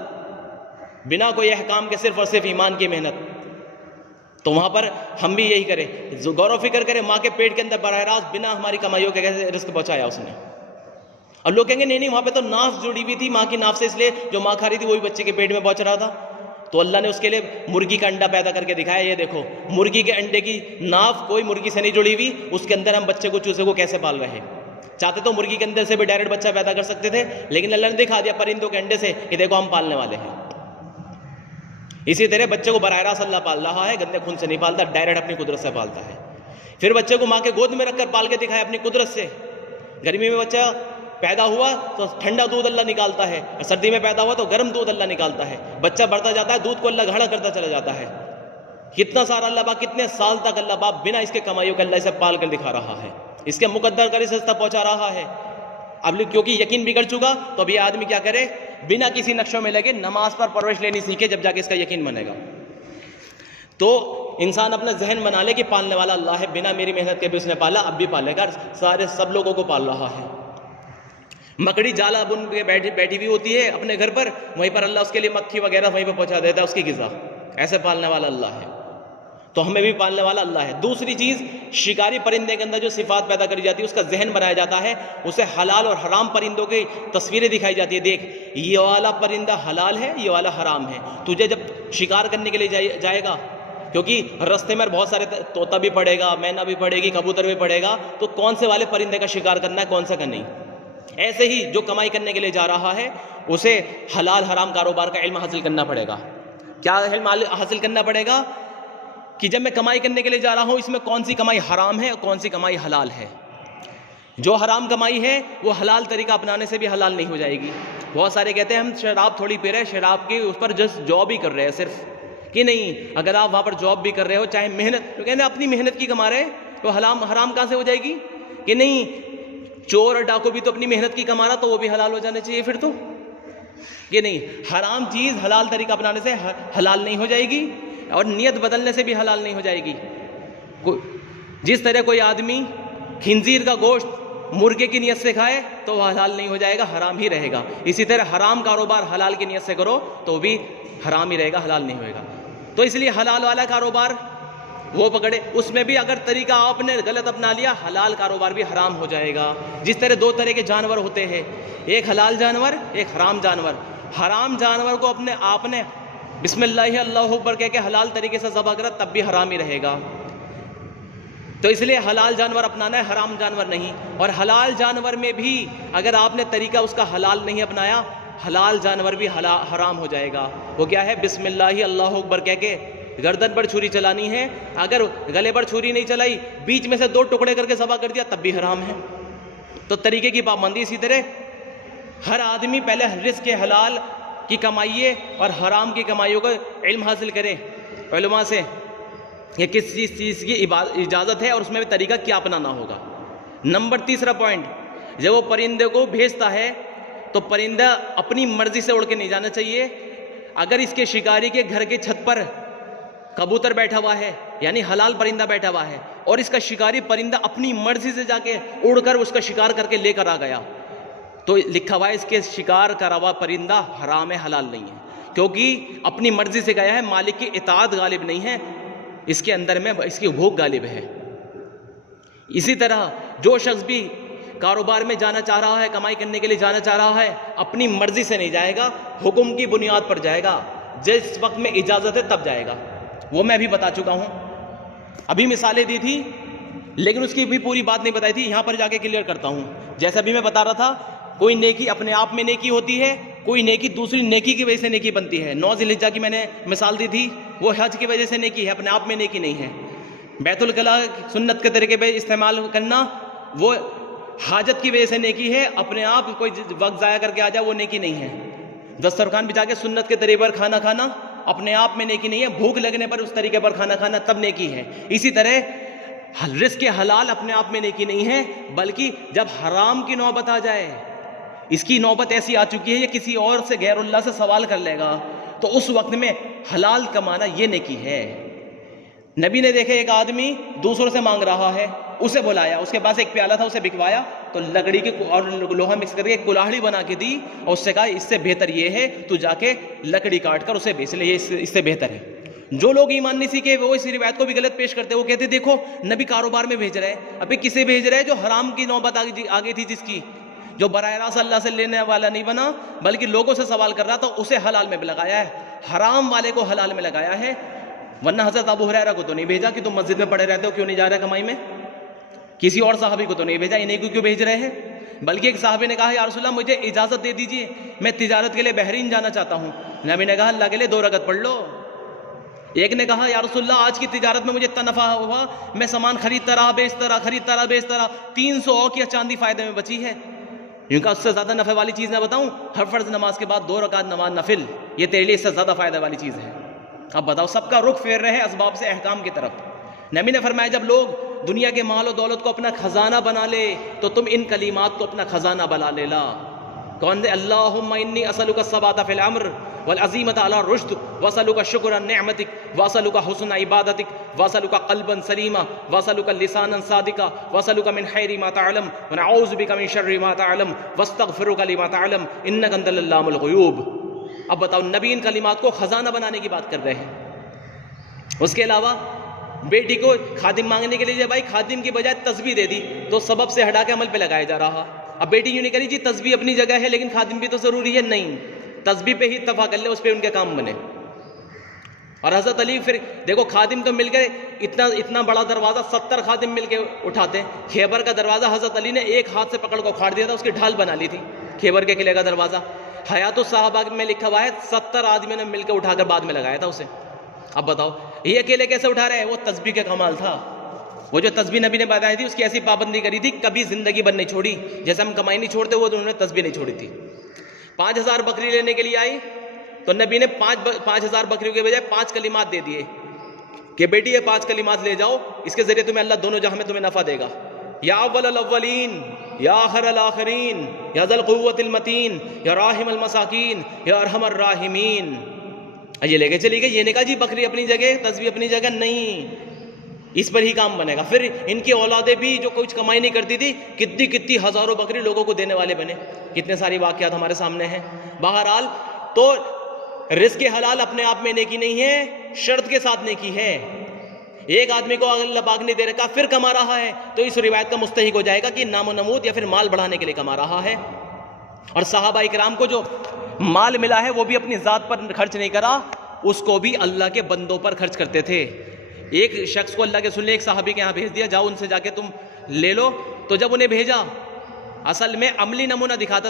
بنا کوئی احکام کے, صرف اور صرف ایمان کی محنت. تو وہاں پر ہم بھی یہی کریں, غور و فکر کریں, ماں کے پیٹ کے اندر براہ راست بنا ہماری کمائیوں کے کیسے رزق پہنچایا اس نے. اب لوگ کہیں گے نہیں وہاں پہ تو ناف جڑی ہوئی تھی ماں کی ناف سے, اس لیے جو ماں کھا رہی تھی وہی بچے کے پیٹ میں پہنچ رہا تھا. تو اللہ نے اس کے لیے مرغی کا انڈا پیدا کر کے دکھایا, یہ دیکھو مرغی کے انڈے کی ناف کوئی مرغی سے نہیں جڑی ہوئی, اس کے اندر ہم بچے کو چوزے کو کیسے پال رہے ہیں. چاہتے تو مرغی کے اندر سے بھی ڈائریکٹ بچہ پیدا کر سکتے تھے, لیکن اللہ نے دکھا دیا پرندوں کے انڈے سے کہ دیکھو ہم پالنے والے ہیں. اسی طرح بچے کو براہ راست اللہ پال رہا ہے, گندے خون سے نہیں پالتا, ڈائریکٹ اپنی قدرت سے پالتا ہے. پھر بچے کو ماں کے گود میں رکھ کر پال کے دکھایا اپنی قدرت سے. گرمی میں بچہ پیدا ہوا تو ٹھنڈا دودھ اللہ نکالتا ہے, اور سردی میں پیدا ہوا تو گرم دودھ اللہ نکالتا ہے. بچہ بڑھتا جاتا ہے, دودھ کو اللہ گاڑھا کرتا چلا جاتا ہے. کتنا سارا اللہ باپ, کتنے سال تک اللہ باپ بنا اس کے کمائیوں کے اللہ اسے پال کر دکھا رہا ہے, اس کے مقدر کر اسے تک پہنچا رہا ہے. اب کیونکہ یقین بگڑ چکا, تو اب یہ آدمی کیا کرے, بنا کسی نقشوں میں لگے نماز پر پرورش لینی سیکھے, جب جا کے اس کا یقین بنے گا. تو انسان اپنا ذہن بنا لے کہ پالنے والا اللہ ہے, بنا میری محنت کے بھی اس نے پالا, اب بھی پالے گا, سب لوگوں کو پال رہا ہے. مکڑی جالا بن کے بیٹھی ہوئی ہوتی ہے اپنے گھر پر, وہیں پر اللہ اس کے لیے مکھی وغیرہ وہیں پہ پہنچا دیتا ہے اس کی غذا. ایسے پالنے والا اللہ ہے, تو ہمیں بھی پالنے والا اللہ ہے. دوسری چیز, شکاری پرندے کے اندر جو صفات پیدا کری جاتی ہے اس کا ذہن بنایا جاتا ہے, اسے حلال اور حرام پرندوں کی تصویریں دکھائی جاتی ہے. دیکھ یہ والا پرندہ حلال ہے, یہ والا حرام ہے. تجھے جب شکار کرنے کے لیے جائے گا کیونکہ رستے میں بہت سارے طوطا بھی پڑے گا, مینا بھی پڑے گی, کبوتر بھی پڑے گا, تو کون سے والے پرندے کا شکار کرنا ہے, کون سا کا نہیں. ایسے ہی جو کمائی کرنے کے لیے جا رہا ہے اسے حلال حرام کاروبار کا علم حاصل کرنا پڑے گا. کیا علم حاصل کرنا پڑے گا کہ جب میں کمائی کرنے کے لیے جا رہا ہوں اس میں کون سی کمائی حرام ہے اور کون سی کمائی حلال ہے. جو حرام کمائی ہے وہ حلال طریقہ اپنانے سے بھی حلال نہیں ہو جائے گی. بہت سارے کہتے ہیں ہم شراب تھوڑی پی رہے ہیں, شراب کی اس پر جسٹ جاب ہی کر رہے ہیں صرف, کہ نہیں اگر آپ وہاں پر جاب بھی کر رہے ہو چاہے محنت, تو کہتے ہیں اپنی محنت کی کما رہے تو حرام کہاں سے ہو جائے گی, کہ نہیں چور اور ڈاکو بھی تو اپنی محنت کی کما رہا تو وہ بھی حلال ہو جانا چاہیے پھر تو, کہ نہیں حرام چیز حلال طریقہ اپنانے سے حلال نہیں ہو جائے گی اور نیت بدلنے سے بھی حلال نہیں ہو جائے گی. جس طرح کوئی آدمی خنزیر کا گوشت مرغے کی نیت سے کھائے تو وہ حلال نہیں ہو جائے گا, حرام ہی رہے گا. اسی طرح حرام کاروبار حلال کی نیت سے کرو تو بھی حرام ہی رہے گا, حلال نہیں ہوئے گا. تو اس لیے حلال والا کاروبار وہ پکڑے, اس میں بھی اگر طریقہ آپ نے غلط اپنا لیا حلال کاروبار بھی حرام ہو جائے گا. جس طرح دو طرح کے جانور ہوتے ہیں, ایک حلال جانور ایک حرام جانور. حرام جانور کو اپنے آپ نے بسم اللہ اللہ اکبر کہہ کے حلال طریقے سے ذبح کرا تب بھی حرام ہی رہے گا. تو اس لیے حلال جانور اپنانا ہے, حرام جانور نہیں. اور حلال جانور میں بھی اگر آپ نے طریقہ اس کا حلال نہیں اپنایا حلال جانور بھی حرام ہو جائے گا. وہ کیا ہے, بسم اللہ اللہ اکبر کہہ کے گردن پر چھری چلانی ہے, اگر گلے پر چھری نہیں چلائی بیچ میں سے دو ٹکڑے کر کے ذبح کر دیا تب بھی حرام ہے. تو طریقے کی پابندی. اسی طرح ہر آدمی پہلے رزق کے حلال کی کمائیے اور حرام کی کمائیوں کا علم حاصل کرے علماء سے کہ کس چیز کی اجازت ہے اور اس میں بھی طریقہ کیا اپنانا ہوگا. نمبر تیسرا پوائنٹ, جب وہ پرندے کو بھیجتا ہے تو پرندہ اپنی مرضی سے اڑ کے نہیں جانا چاہیے. اگر اس کے شکاری کے گھر کے چھت پر کبوتر بیٹھا ہوا ہے یعنی حلال پرندہ بیٹھا ہوا ہے اور اس کا شکاری پرندہ اپنی مرضی سے جا کے اڑ کر اس کا شکار کر کے لے کر آ گیا تو لکھا ہوا ہے اس کے شکار کرا ہوا پرندہ حرام ہے, حلال نہیں ہے, کیونکہ اپنی مرضی سے گیا ہے, مالک کی اطاعت غالب نہیں ہے اس کے اندر میں, اس کی بھوک غالب ہے. اسی طرح جو شخص بھی کاروبار میں جانا چاہ رہا ہے, کمائی کرنے کے لیے جانا چاہ رہا ہے, اپنی مرضی سے نہیں جائے گا, حکم کی بنیاد پر جائے گا. جس وقت میں اجازت ہے تب جائے گا. وہ میں ابھی بتا چکا ہوں, ابھی مثالیں دی تھی لیکن اس کی بھی پوری بات نہیں بتائی تھی, یہاں پر جا کے کلیئر کرتا ہوں. جیسے ابھی میں بتا رہا تھا کوئی نیکی اپنے آپ میں نیکی ہوتی ہے, کوئی نیکی دوسری نیکی کی وجہ سے نیکی بنتی ہے. 9 ذی الحجہ کی میں نے مثال دی تھی, وہ حج کی وجہ سے نیکی ہے, اپنے آپ میں نیکی نہیں ہے. بیت الخلا سنت کے طریقے پہ استعمال کرنا وہ حاجت کی وجہ سے نیکی ہے, اپنے آپ کوئی وقت ضائع کر کے آ جائے وہ نیکی نہیں ہے. دسترخوان بچھا کے سنت کے طریقے پر کھانا کھانا اپنے آپ میں نیکی نہیں ہے, بھوک لگنے پر اس طریقے پر کھانا کھانا تب نیکی ہے. اسی طرح رزق کے حلال اپنے آپ میں نیکی نہیں ہے, بلکہ جب حرام کی نوبت آ جائے, اس کی نوبت ایسی آ چکی ہے یہ کسی اور سے غیر اللہ سے سوال کر لے گا تو اس وقت میں حلال کمانا یہ نیکی ہے. نبی نے دیکھے ایک آدمی دوسروں سے مانگ رہا ہے, اسے بلایا, اس کے پاس ایک پیالہ تھا اسے بکوایا تو لکڑی کی اور لوہا مکس کر کے ایک کلاہڑی بنا کے دی اور اس سے کہا اس سے بہتر یہ ہے تو جا کے لکڑی کاٹ کر اسے بیچ لے, یہ اس سے بہتر ہے. جو لوگ ایمان نہیں سیکھے وہ اس روایت کو بھی غلط پیش کرتے, وہ کہتے دیکھو نبی کاروبار میں بھیج رہے, ابھی کسے بھیج رہے جو حرام کی نوبت آ گئی تھی, جس کی جو براہ راست اللہ سے لینے والا نہیں بنا بلکہ لوگوں سے سوال کر رہا تھا, اسے حلال میں لگایا ہے, حرام والے کو حلال میں لگایا ہے. ورنہ حضرت ابو ہریرہ کو تو نہیں بھیجا کہ تم مسجد میں پڑے رہتے ہو, کیوں نہیں جا رہے کمائی میں. کسی اور صحابی کو تو نہیں بھیجا, انہیں کو کیوں بھیج رہے ہیں. بلکہ ایک صحابی نے کہا یا رسول اللہ مجھے اجازت دے دیجیے, میں تجارت کے لیے بحرین جانا چاہتا ہوں. نبی نے کہا اللہ کے لیے 2 رکعت پڑھ لو. ایک نے کہا یا رسول اللہ آج کی تجارت میں مجھے اتنا نفع ہوا, میں سامان خریدتا رہا بیچتا رہا, 300 اوقیہ چاندی فائدے میں بچی ہے. یوں کہ اس سے زیادہ نفع والی چیز نہ بتاؤں, ہر فرض نماز کے بعد 2 رکعت نماز نفل, یہ تیرے لیے اس سے زیادہ فائدہ والی چیز ہے. اب بتاؤ, سب کا رخ پھیر رہے ہیں اسباب سے احکام کی طرف. نبی نے فرمایا جب لوگ دنیا کے مال و دولت کو اپنا خزانہ بنا لے تو تم ان کلمات کو اپنا خزانہ بنا لے لا. کون دے, اللہم انی اسألک الثبات فی الامر والعزیمۃ علی الرشد واسألک شکر نعمتک واسألک حسن عبادتک واسألک قلبا سلیما واسألک لسانا صادقا واسألک من خیر ما تعلم ونعوذ بک من شر ما تعلم واستغفرک لما تعلم انک انت علام الغیوب. اب بتاؤ, نبی ان کلمات کو خزانہ بنانے کی بات کر رہے ہیں. اس کے علاوہ بیٹی کو خادم مانگنے کے لیے جب بھائی خادم کی بجائے تسبیح دے دی تو سبب سے ہٹا کے عمل پہ لگایا جا رہا. اب بیٹی یوں نہیں کری جی تسبیح اپنی جگہ ہے لیکن خادم بھی تو ضروری ہے, نہیں, تسبیح پہ ہی اتفاق کر لے, اس پہ ان کے کام بنے. اور حضرت علی پھر دیکھو خادم تو مل کے اتنا بڑا دروازہ 70 خادم مل کے اٹھاتے. خیبر کا دروازہ حضرت علی نے ایک ہاتھ سے پکڑ کو اکھاڑ دیا تھا, اس کی ڈھال بنا لی تھی خیبر کے قلعے کا دروازہ. حیات الصحابہ میں لکھا ہوا ہے 70 آدمیوں نے مل کے اٹھا کر بعد میں لگایا تھا اسے. اب بتاؤ یہ اکیلے کیسے اٹھا رہے ہیں؟ وہ تسبیح کا کمال تھا. وہ جو تسبیح نبی نے بتائی تھی اس کی ایسی پابندی کری تھی, کبھی زندگی بھر نہیں چھوڑی. جیسے ہم کمائی نہیں چھوڑتے, وہ انہوں نے تسبیح نہیں چھوڑی تھی. 5000 بکری لینے کے لیے آئی تو نبی نے 5000 بکریوں کے بجائے 5 کلمات دے دیے کہ بیٹی یہ 5 کلمات لے جاؤ, اس کے ذریعے تمہیں اللہ دونوں جہاں میں تمہیں نفع دے گا. یا اول الاولین, یا آخر الاخرین, یا ذل قوت المتین, یا راحم المساکین, یا ارحم الراحمین. یہ لے کے چلی گئی. یہ نے کہا جی بکری اپنی جگہ, تسبیح اپنی جگہ, نہیں, اس پر ہی کام بنے گا. پھر ان کی اولادیں بھی جو کچھ کمائی نہیں کرتی تھی, کتنی ہزاروں بکری لوگوں کو دینے والے بنے. کتنے ساری واقعات ہمارے سامنے ہیں. بہرحال تو رزق حلال اپنے آپ میں نیکی نہیں ہے, شرط کے ساتھ نیکی ہے. ایک آدمی کو اگر اللہ پاک نے دے رکھا پھر کما رہا ہے تو اس روایت کا مستحق ہو جائے گا کہ نام و نمود یا پھر مال بڑھانے کے لیے کما رہا ہے. اور صحابہ اکرام کو جو مال ملا ہے وہ بھی اپنی ذات پر خرچ نہیں کرا, اس کو بھی اللہ کے بندوں پر خرچ کرتے تھے. ایک شخص کو اللہ کے سننے ایک صحابی کے یہاں بھیج دیا, جاؤ ان سے جا کے تم لے لو. تو جب انہیں بھیجا, اصل میں عملی نمونہ دکھانا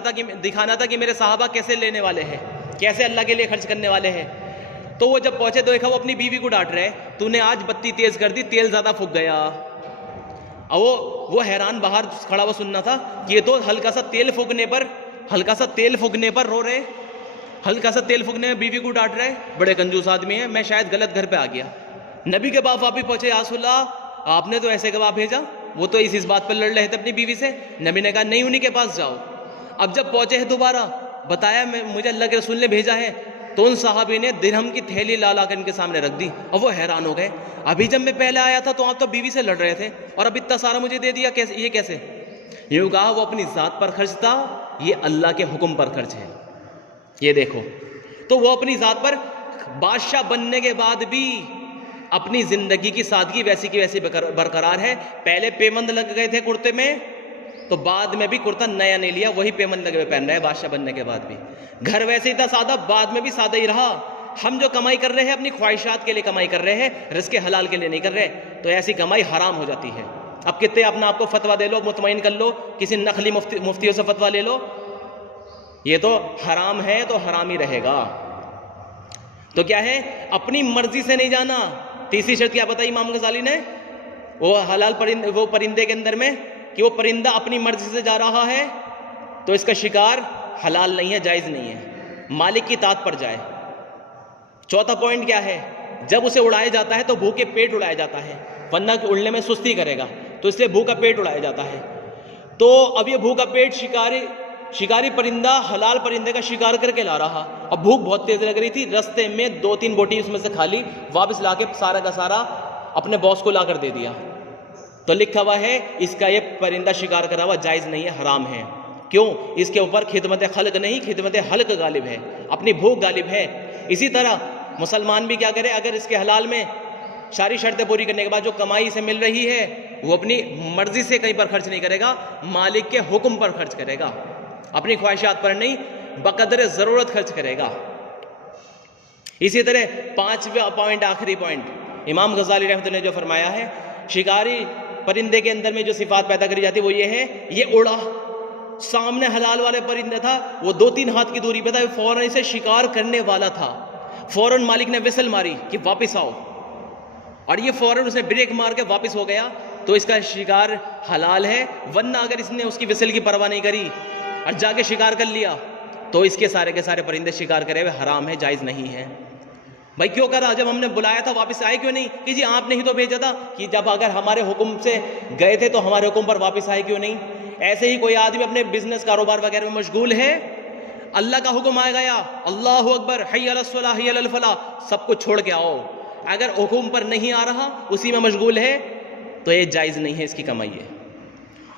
تھا کہ میرے صحابہ کیسے لینے والے ہیں, کیسے اللہ کے لیے خرچ کرنے والے ہیں. تو وہ جب پہنچے تو دیکھا وہ اپنی بیوی کو ڈانٹ رہے, تو نے آج بتی تیز کر دی, تیل زیادہ پھک گیا. اور وہ حیران باہر کھڑا ہوا سننا تھا کہ یہ تو ہلکا سا تیل پھکنے پر رو رہے, ہلکا سا تیل پھکنے میں بیوی کو ڈانٹ رہے. بڑے کنجوس آدمی ہیں, میں شاید غلط گھر پہ آ گیا. نبی کے باپ واپس پہنچے, یا رسول اللہ آپ نے تو ایسے گواہ بھیجا. وہ تو اس بات پر لڑ رہے تھے اپنی بیوی سے. نبی نے کہا نہیں, انہی کے پاس جاؤ. اب جب پہنچے ہیں دوبارہ, بتایا مجھے اللہ کے رسول نے بھیجا ہے, تو ان صحابی نے درہم کی تھیلی لا کر ان کے سامنے رکھ دی. اور وہ حیران ہو گئے, ابھی جب میں پہلے آیا تھا تو آپ تو بیوی سے لڑ رہے تھے اور اب اتنا سارا مجھے دے دیا, یہ کیسے؟ یوں کہا وہ اپنی ذات پر خرچ تھا, یہ اللہ کے حکم پر خرچ ہے. یہ دیکھو, تو وہ اپنی ذات پر بادشاہ بننے کے بعد بھی اپنی زندگی کی سادگی ویسی کی ویسی برقرار ہے. پہلے پیمند لگ گئے تھے کرتے میں, تو بعد میں بھی کرتا نیا نہیں لیا, وہی پیمند لگے ہوئے پہن رہے ہیں بادشاہ بننے کے بعد بھی. گھر ویسے ہی تھا سادہ, بعد میں بھی سادہ ہی رہا. ہم جو کمائی کر رہے ہیں اپنی خواہشات کے لیے کمائی کر رہے ہیں, رزق حلال کے لیے نہیں کر رہے, تو ایسی کمائی حرام ہو جاتی ہے. اب کتنے اپنا آپ کو فتویٰ دے لو, مطمئن کر لو, کسی نقلی مفتیوں سے فتویٰ لے لو, یہ تو حرام ہے تو حرام ہی رہے گا. تو کیا ہے, اپنی مرضی سے نہیں جانا. تیسری شرط کیا بتائی امام غزالی نے, وہ حلال پرندے کے اندر میں, کہ وہ پرندہ اپنی مرضی سے جا رہا ہے تو اس کا شکار حلال نہیں ہے, جائز نہیں ہے, مالک کی اطاعت پر جائے. چوتھا پوائنٹ کیا ہے, جب اسے اڑایا جاتا ہے تو بھوکے پیٹ اڑایا جاتا ہے, ورنہ اڑنے میں سستی کرے گا, تو اس لیے بھوکا پیٹ اڑایا جاتا ہے. تو اب یہ بھوکا پیٹ شکاری پرندہ حلال پرندے کا شکار کر کے لا رہا. اب بھوک بہت تیز لگ رہی تھی, رستے میں 2-3 بوٹی اس میں سے کھا لی, واپس لا کے سارا کا سارا اپنے باس کو لا کر دے دیا. تو لکھا ہوا ہے اس کا یہ پرندہ شکار کرا ہوا جائز نہیں ہے, حرام ہے. کیوں؟ اس کے اوپر خدمت خلق نہیں, خدمت حلق غالب ہے, اپنی بھوک غالب ہے. اسی طرح مسلمان بھی کیا کرے, اگر اس کے حلال میں ساری شرطیں پوری کرنے کے بعد جو کمائی سے مل رہی ہے وہ اپنی مرضی سے کہیں پر خرچ نہیں کرے گا, مالک کے حکم پر خرچ کرے گا, اپنی خواہشات پر نہیں, بقدر ضرورت خرچ کرے گا. اسی طرح 5واں پوائنٹ, آخری پوائنٹ, امام غزالی رحمۃ اللہ نے جو فرمایا ہے, شکاری پرندے کے اندر میں جو صفات پیدا کری جاتی وہ یہ ہے, یہ اڑا, سامنے حلال والے پرندہ تھا, وہ 2-3 ہاتھ کی دوری پہ تھا, فوراً اسے شکار کرنے والا تھا, فوراً مالک نے وسل ماری کہ واپس آؤ, اور یہ فوراً اس نے بریک مار کے واپس ہو گیا, تو اس کا شکار حلال ہے. ورنہ اگر اس نے اس کی وسل کی پرواہ نہیں کری اور جا کے شکار کر لیا تو اس کے سارے پرندے شکار کرے ہوئے حرام ہے, جائز نہیں ہے. بھائی کیوں کرا, جب ہم نے بلایا تھا واپس آئے کیوں نہیں, کہ جی آپ نے ہی تو بھیجا تھا, کہ جب اگر ہمارے حکم سے گئے تھے تو ہمارے حکم پر واپس آئے کیوں نہیں. ایسے ہی کوئی آدمی اپنے بزنس کاروبار وغیرہ میں مشغول ہے, اللہ کا حکم آئے گیا, اللہ اکبر, حی علی الصلاح, حی علی الفلاح, سب کچھ چھوڑ کے آؤ, اگر حکم پر نہیں آ رہا, اسی میں مشغول ہے, تو یہ جائز نہیں ہے, اس کی کمائی ہے.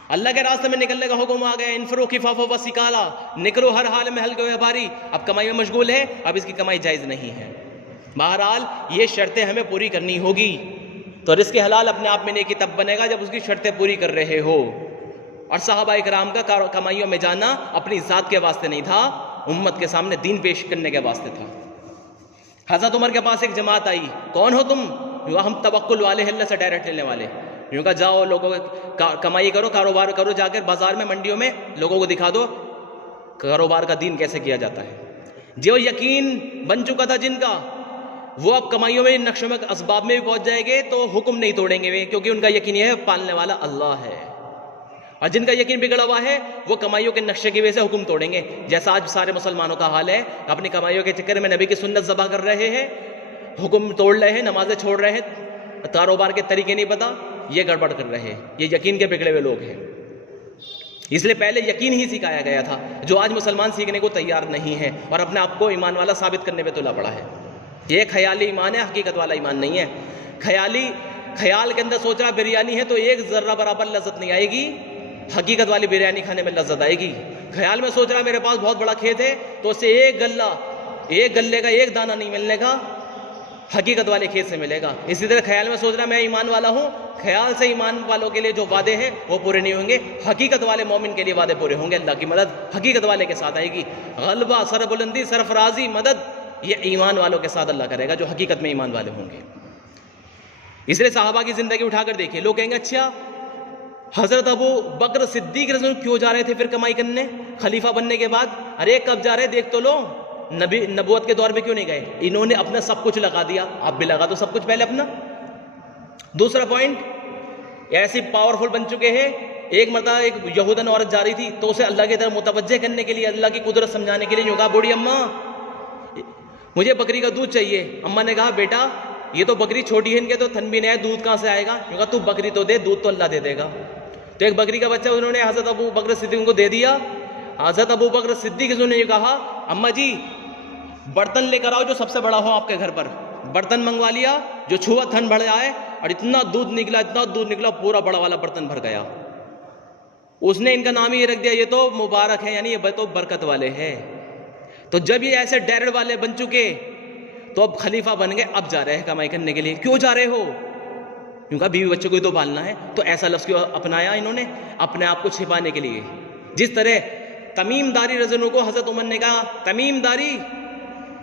اللہ کے راستے میں نکلنے کا حکم آ گیا, انفروا خفافا وثقالا, نکلو ہر حال میں ہلکے ہوئے بھاری, اب کمائی میں مشغول ہے, اب اس کی کمائی جائز نہیں ہے. بہرحال یہ شرطیں ہمیں پوری کرنی ہوگی, تو رزق حلال اپنے آپ میں نیکی تب بنے گا جب اس کی شرطیں پوری کر رہے ہو. اور صحابہ اکرام کا کمائیوں میں جانا اپنی ذات کے واسطے نہیں تھا, امت کے سامنے دین پیش کرنے کے واسطے تھا. حضرت عمر کے پاس ایک جماعت آئی، کون ہو تم؟ ہم توکل والے ہیں، اللہ سے ڈائریکٹ لینے والے. یوں کہا جاؤ لوگوں کمائی کرو، کاروبار کرو، جا کر بازار میں منڈیوں میں لوگوں کو دکھا دو کاروبار کا دین کیسے کیا جاتا ہے. جو یقین بن چکا تھا جن کا، وہ اب کمائیوں میں، نقشوں میں، اسباب میں بھی پہنچ جائے گے تو حکم نہیں توڑیں گے وہ، کیونکہ ان کا یقین یہ ہے پالنے والا اللہ ہے. اور جن کا یقین بگڑا ہوا ہے وہ کمائیوں کے نقشے کی وجہ سے حکم توڑیں گے، جیسا آج سارے مسلمانوں کا حال ہے. اپنی کمائیوں کے چکر میں نبی کی سنت ذبح کر رہے ہیں، حکم توڑ رہے ہیں، نمازیں چھوڑ رہے ہیں، کاروبار کے طریقے نہیں پتا، یہ گڑبڑ کر رہے ہیں. یہ یقین کے بگڑے ہوئے لوگ ہیں. اس لیے پہلے یقین ہی سکھایا گیا تھا، جو آج مسلمان سیکھنے کو تیار نہیں ہے اور اپنے آپ کو ایمان والا ثابت کرنے پہ تلا پڑا ہے. یہ خیالی ایمان ہے، حقیقت والا ایمان نہیں ہے. خیال کے اندر سوچ رہا بریانی ہے تو ایک ذرہ برابر لذت نہیں آئے گی، حقیقت والی بریانی کھانے میں لذت آئے گی. خیال میں سوچ رہا میرے پاس بہت بڑا کھیت ہے تو اس سے ایک گلے کا ایک دانہ نہیں ملنے کا، حقیقت والے کھیت سے ملے گا. اسی طرح خیال میں سوچ رہا میں ایمان والا ہوں، خیال سے ایمان والوں کے لیے جو وعدے ہیں وہ پورے نہیں ہوں گے، حقیقت والے مومن کے لیے وعدے پورے ہوں گے. اللہ کی مدد حقیقت والے کے ساتھ آئے گی. غلبہ، سربلندی، سرفرازی، مدد یہ ایمان والوں کے ساتھ اللہ کرے گا جو حقیقت میں ایمان والے ہوں گے. اس لیے صحابہ کی زندگی اٹھا کر دیکھیں، لوگ کہیں گے اچھا حضرت ابو بکر صدیق رضی اللہ عنہ کیوں جا رہے تھے پھر کمائی کرنے خلیفہ بننے کے بعد؟ ارے کب جا رہے دیکھ تو لو، نبوت کے دور میں کیوں نہیں گئے؟ انہوں نے اپنا سب کچھ لگا دیا، آپ بھی لگا دو سب کچھ پہلے اپنا. دوسرا پوائنٹ، ایسی پاورفل بن چکے ہیں. ایک مرتبہ ایک یہودن عورت جا رہی تھی تو اسے اللہ کی طرف متوجہ کرنے کے لیے، اللہ کی قدرت سمجھانے کے لیے یوں کہا بوڑھی اماں مجھے بکری کا دودھ چاہیے. اماں نے کہا بیٹا یہ تو بکری چھوٹی ہے، ان کے تو تھن بھی نہیں ہے، دودھ کہاں سے آئے گا؟ یوں کہا تو بکری تو دے، دودھ تو اللہ دے دے گا. تو ایک بکری کا بچہ انہوں نے حضرت ابو بکر صدیق کو دے دیا. حضرت ابو بکر صدیق نے یہ کہا اماں جی برتن لے کر آؤ جو سب سے بڑا ہو آپ کے گھر پر. برتن منگوا لیا، جو چھوا تھن بڑھ جائے، اور اتنا دودھ نکلا پورا بڑا والا برتن بھر گیا. اس نے ان کا نام ہی رکھ دیا یہ تو مبارک ہے، یعنی یہ تو برکت والے ہیں. تو جب یہ ایسے ڈیرڑ والے بن چکے تو اب خلیفہ بن گئے، اب جا رہے ہیں کمائی کرنے کے لیے. کیوں جا رہے ہو؟ کیونکہ بیوی بچوں کو ہی تو پالنا ہے. تو ایسا لفظ کیوں اپنایا انہوں نے؟ اپنے آپ کو چھپانے کے لیے. جس طرح تمیم داری رضی اللہ عنہ کو حضرت عمر نے کہا تمیم داری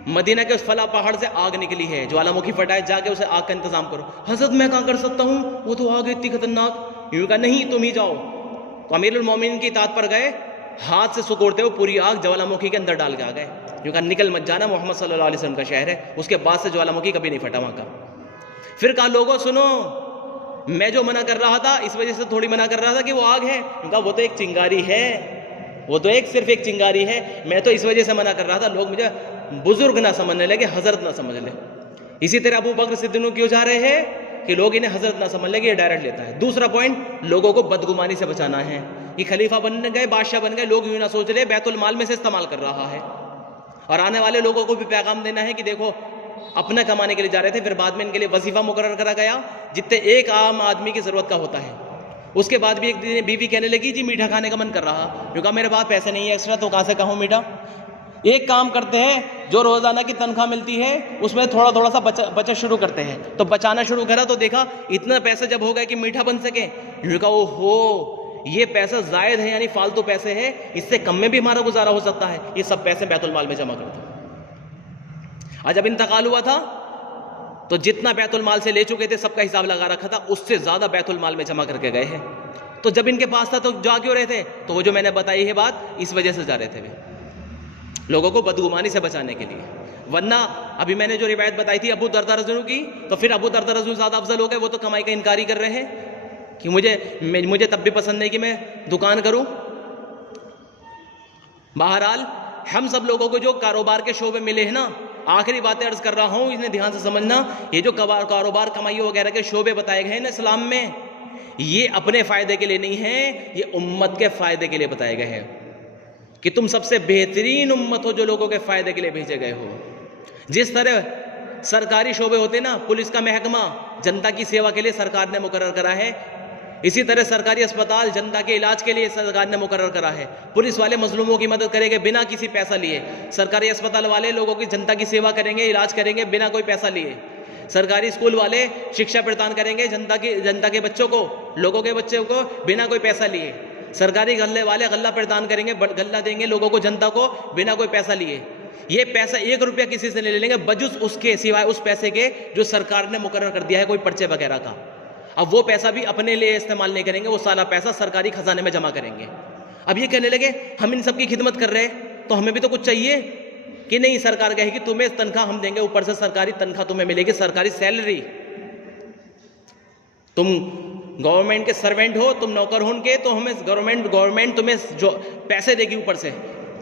مدینہ کے اس فلاں پہاڑ سے آگ نکلی ہے، جوالا مکھی پھٹائے، جا کے اسے آگ کا انتظام کرو. حضرت میں کہاں کر سکتا ہوں، وہ تو آگ اتنی خطرناک. یوں کہا نہیں تم ہی جاؤ. تو امیر المومنین کی اطاعت پر گئے، ہاتھ سے سکوڑتے ہوئے پوری آگ جوالا مکھی کے اندر ڈال کے آ گئے. یوں کہا نکل مت جانا، محمد صلی اللہ علیہ وسلم کا شہر ہے. اس کے بعد سے جوالا مکھی کبھی نہیں پھٹا وہاں کا. پھر کہا لوگوں سنو، میں جو منع کر رہا تھا اس وجہ سے تھوڑی منع کر رہا تھا کہ وہ آگ ہے. کہا وہ تو ایک چنگاری ہے، وہ تو صرف ایک چنگاری ہے، میں تو اس وجہ سے منع کر رہا تھا لوگ مجھے بزرگ نہ سمجھنے لگے، حضرت نہ سمجھ لے. اسی طرح ابو بکر صدیق کیوں جا رہے ہیں کہ لوگ انہیں حضرت نہ سمجھ لیں کہ یہ ڈائریکٹ لیتا ہے. دوسرا پوائنٹ، لوگوں کو بدگمانی سے بچانا ہے. یہ خلیفہ بن گئے، بادشاہ بن گئے، لوگ یوں نہ سوچ لے بیت المال میں سے استعمال کر رہا ہے. اور آنے والے لوگوں کو بھی پیغام دینا ہے کہ دیکھو اپنا کمانے کے لیے جا رہے تھے، پھر بعد میں ان کے لیے وظیفہ مقرر کرا گیا جتنے ایک عام آدمی کی ضرورت کا ہوتا ہے. اس کے بعد بھی ایک دن بیوی کہنے لگی جی میٹھا کھانے کا من کر رہا، کیونکہ میرے پاس پیسے نہیں ہے ایکسٹرا، تو کہاں سے کہوں میٹھا. ایک کام کرتے ہیں، جو روزانہ کی تنخواہ ملتی ہے اس میں تھوڑا تھوڑا سا بچت شروع کرتے ہیں. تو بچانا شروع کرا تو دیکھا اتنا پیسے جب ہو گئے کہ میٹھا بن سکے، کہا او ہو یہ پیسہ زائد ہے، یعنی فالتو پیسے ہیں، اس سے کم میں بھی ہمارا گزارا ہو سکتا ہے، یہ سب پیسے بیت المال میں جمع کر دو. اور جب انتقال ہوا تھا تو جتنا بیت المال سے لے چکے تھے سب کا حساب لگا رکھا تھا، اس سے زیادہ بیت المال میں جمع کر کے گئے ہیں. تو جب ان کے پاس تھا تو جا کیوں رہے تھے؟ تو وہ جو میں نے بتائی ہے بات، اس وجہ سے جا رہے تھے لوگوں کو بدگمانی سے بچانے کے لیے. ورنہ ابھی میں نے جو روایت بتائی تھی ابو درداء رضی اللہ عنہ کی، تو پھر ابو درداء رضی اللہ عنہ زیادہ افضل ہو گئے. وہ تو کمائی کا انکار ہی کر رہے ہیں کہ مجھے تب بھی پسند نہیں کہ میں دکان کروں. بہرحال ہم سب لوگوں کو جو کاروبار کے شعبے ملے ہیں نا، آخری باتیں عرض کر رہا ہوں، انہیں دھیان سے سمجھنا. یہ جو کاروبار کمائی وغیرہ کے شعبے بتائے گئے ہیں نا اسلام میں، یہ اپنے فائدے کے لیے نہیں ہیں، یہ امت کے فائدے کے لیے بتائے گئے ہیں کہ تم سب سے بہترین امت ہو جو لوگوں کے فائدے کے لیے بھیجے گئے ہو. جس طرح سرکاری شعبے ہوتے ہیں نا، پولیس کا محکمہ جنتا کی سیوا کے لیے سرکار نے مقرر کرا ہے، اسی طرح سرکاری اسپتال جنتا کے علاج کے لیے سرکار نے مقرر کرا ہے. پولیس والے مظلوموں کی مدد کریں گے بنا کسی پیسہ لیے، سرکاری اسپتال والے لوگوں کی جنتا کی سیوا کریں گے، علاج کریں گے بنا کوئی پیسہ لیے. سرکاری اسکول والے شکشا پردان کریں گے جنتا کے بچوں کو، لوگوں کے بچوں کو بنا کوئی پیسہ لیے. سرکاری غلے والے غلہ پردان کریں گے، غلہ دیں گے لوگوں کو، جنتا کو بنا کوئی پیسہ لیے. یہ پیسہ 1 روپیہ کسی سے نہیں لے لیں گے بجز اس کے سوائے اس پیسے کے جو سرکار نے مقرر کر دیا ہے کوئی پرچے وغیرہ کا. اب وہ پیسہ بھی اپنے لیے استعمال نہیں کریں گے, وہ سارا پیسہ سرکاری خزانے میں جمع کریں گے. اب یہ کہنے لگے ہم ان سب کی خدمت کر رہے ہیں تو ہمیں بھی تو کچھ چاہیے کہ نہیں. سرکار کہے گی تمہیں تنخواہ ہم دیں گے, اوپر سے سرکاری تنخواہ تمہیں ملے گی, سرکاری سیلری. تم گورنمنٹ کے سرونٹ ہو, تم نوکر ہو ان کے, تو ہمیں گورنمنٹ تمہیں جو پیسے دے گی اوپر سے.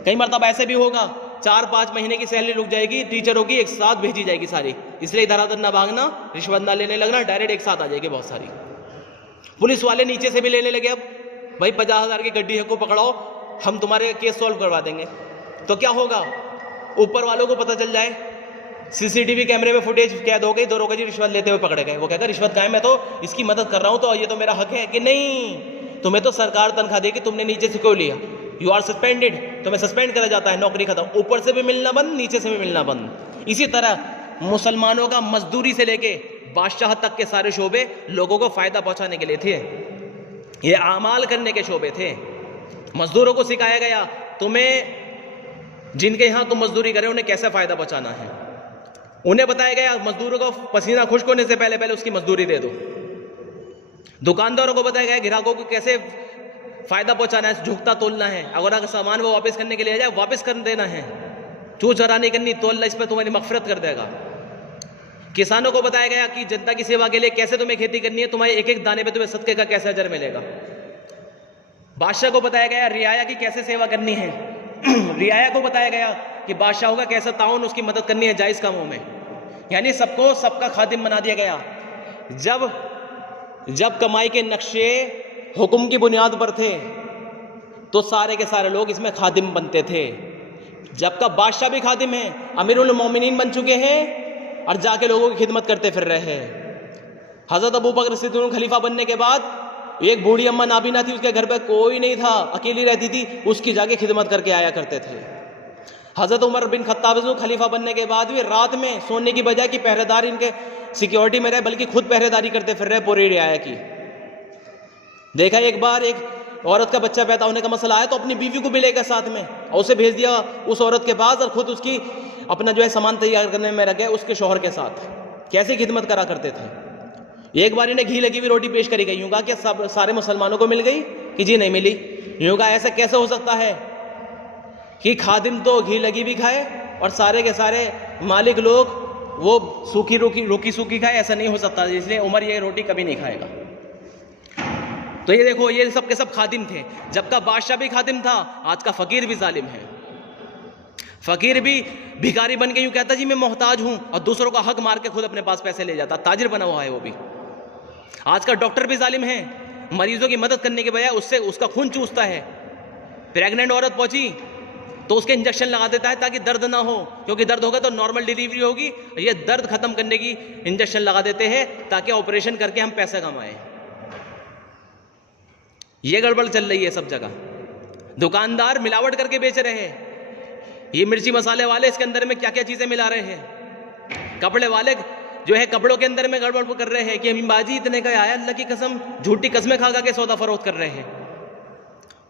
کئی مرتبہ ایسے بھی ہوگا 4-5 مہینے کی سیلری رک جائے گی, ٹیچروں کی ایک ساتھ بھیجی جائے گی ساری. اس لیے ادھر ادھر نہ بھاگنا, رشوت نہ لینے لگنا, ڈائریکٹ ایک ساتھ آ جائے گی بہت ساری. پولیس والے نیچے سے بھی لینے لگے, اب بھائی 50,000 کی گڈی ہے کو پکڑاؤ, ہم تمہارے کیس سولو کروا دیں گے. تو کیا ہوگا, اوپر والوں کو پتہ چل جائے, CCTV کیمرے میں فوٹیج قید ہو گئی, دروگا جی رشوت لیتے ہوئے پکڑے گئے. وہ کہے گا رشوت کا ہے, میں تو اس کی مدد کر رہا ہوں تو یہ تو میرا حق ہے. کہ نہیں, تمہیں تو سرکار تنخواہ دے گی, تم نے نیچے سے کیوں لیا, یو آر سسپینڈڈ, تمہیں سسپینڈ کرا جاتا ہے, نوکری ختم. اوپر سے بھی ملنا بند, نیچے سے بھی ملنا بند. اسی طرح مسلمانوں کا مزدوری سے لے کے بادشاہ تک کے سارے شعبے لوگوں کو فائدہ پہنچانے کے لیے تھے. یہ اعمال کرنے کے شعبے تھے. مزدوروں کو سکھایا گیا تمہیں جن کے یہاں تم مزدوری کرے انہیں کیسے فائدہ پہنچانا ہے. انہیں بتایا گیا مزدوروں کو پسینہ خشک ہونے سے پہلے پہلے اس کی مزدوری دے دو. دکانداروں کو بتایا گیا گراہکوں کو کیسے فائدہ پہنچانا ہے, جھکتا تولنا ہے, اگر سامان وہ واپس کرنے کے لیے جائے واپس کر دینا ہے, چو چرا نہیں کرنی, تو اللہ اس پہ تمہاری مغفرت کر دے گا. کسانوں کو بتایا گیا کہ جنتا کی سیوا کے لیے کیسے تمہیں کھیتی کرنی ہے, تمہارے ایک ایک دانے پہ تمہیں صدقے کا کیسے اجر ملے گا. بادشاہ کو بتایا گیا رعایا کی کیسے سیوا کرنی ہے. رعایا کو بتایا گیا کہ بادشاہوں کا کیسا تعاون, اس کی مدد کرنی ہے جائز کاموں میں. یعنی سب کو سب کا خادم بنا دیا گیا. جب کمائی کے نقشے حکم کی بنیاد پر تھے تو سارے کے سارے لوگ اس میں خادم بنتے تھے. جب کا بادشاہ بھی خادم ہیں, امیر المومنین بن چکے ہیں اور جا کے لوگوں کی خدمت کرتے پھر رہے ہیں. حضرت ابوبکر صدیق خلیفہ بننے کے بعد ایک بوڑھی اماں نابینا تھی, اس کے گھر پہ کوئی نہیں تھا, اکیلی رہتی تھی, اس کی جا کے خدمت کر کے آیا کرتے تھے. حضرت عمر بن خطاب خلیفہ بننے کے بعد بھی رات میں سونے کی بجائے کہ پہرے دار ان کے سیکیورٹی میں رہے, بلکہ خود پہرے داری کرتے پھر رہے پوری رعایا کی. دیکھا ایک بار ایک عورت کا بچہ پیدا ہونے کا مسئلہ آیا تو اپنی بیوی کو بھی لے گئے ساتھ میں, اور اسے بھیج دیا اس عورت کے پاس, اور خود اس کی اپنا جو ہے سامان تیار کرنے میں رکھ گئے اس کے شوہر کے ساتھ. کیسے خدمت کرا کرتے تھے. ایک بار انہیں گھی لگی ہوئی روٹی پیش کری گئی, یوں کہا کہ سارے مسلمانوں کو مل گئی, کہ جی نہیں ملی. یوں کہا ایسا کیسے ہو سکتا ہے کہ خادم تو گھی لگی بھی کھائے اور سارے کے سارے مالک لوگ وہ روکی سوکھی کھائے, ایسا نہیں ہو سکتا. اس لیے عمر یہ روٹی کبھی نہیں کھائے گا. تو یہ دیکھو یہ سب کے سب خادم تھے. جب کا بادشاہ بھی خادم تھا, آج کا فقیر بھی ظالم ہے. فقیر بھی بھکاری بن کے یوں کہتا جی میں محتاج ہوں, اور دوسروں کا حق مار کے خود اپنے پاس پیسے لے جاتا. تاجر بنا ہوا ہے وہ بھی. آج کا ڈاکٹر بھی ظالم ہے, مریضوں کی مدد کرنے کے بجائے اس کا خون چوستا ہے. پریگننٹ عورت پہنچی تو اس کے انجیکشن لگا دیتا ہے تاکہ درد نہ ہو, کیونکہ درد ہوگا تو نارمل ڈیلیوری ہوگی. یہ درد ختم کرنے کی انجیکشن لگا دیتے ہیں تاکہ آپریشن کر کے ہم پیسے کمائیں. یہ گڑبڑ چل رہی ہے سب جگہ. دکاندار ملاوٹ کر کے بیچ رہے ہیں. یہ مرچی مسالے والے اس کے اندر میں کیا کیا چیزیں ملا رہے ہیں. کپڑے والے جو ہے کپڑوں کے اندر میں گڑبڑ کر رہے ہیں کہ امین باجی اتنے کا آیا, اللہ کی قسم جھوٹی قسمیں کھا کے سودا فروخت کر رہے ہیں.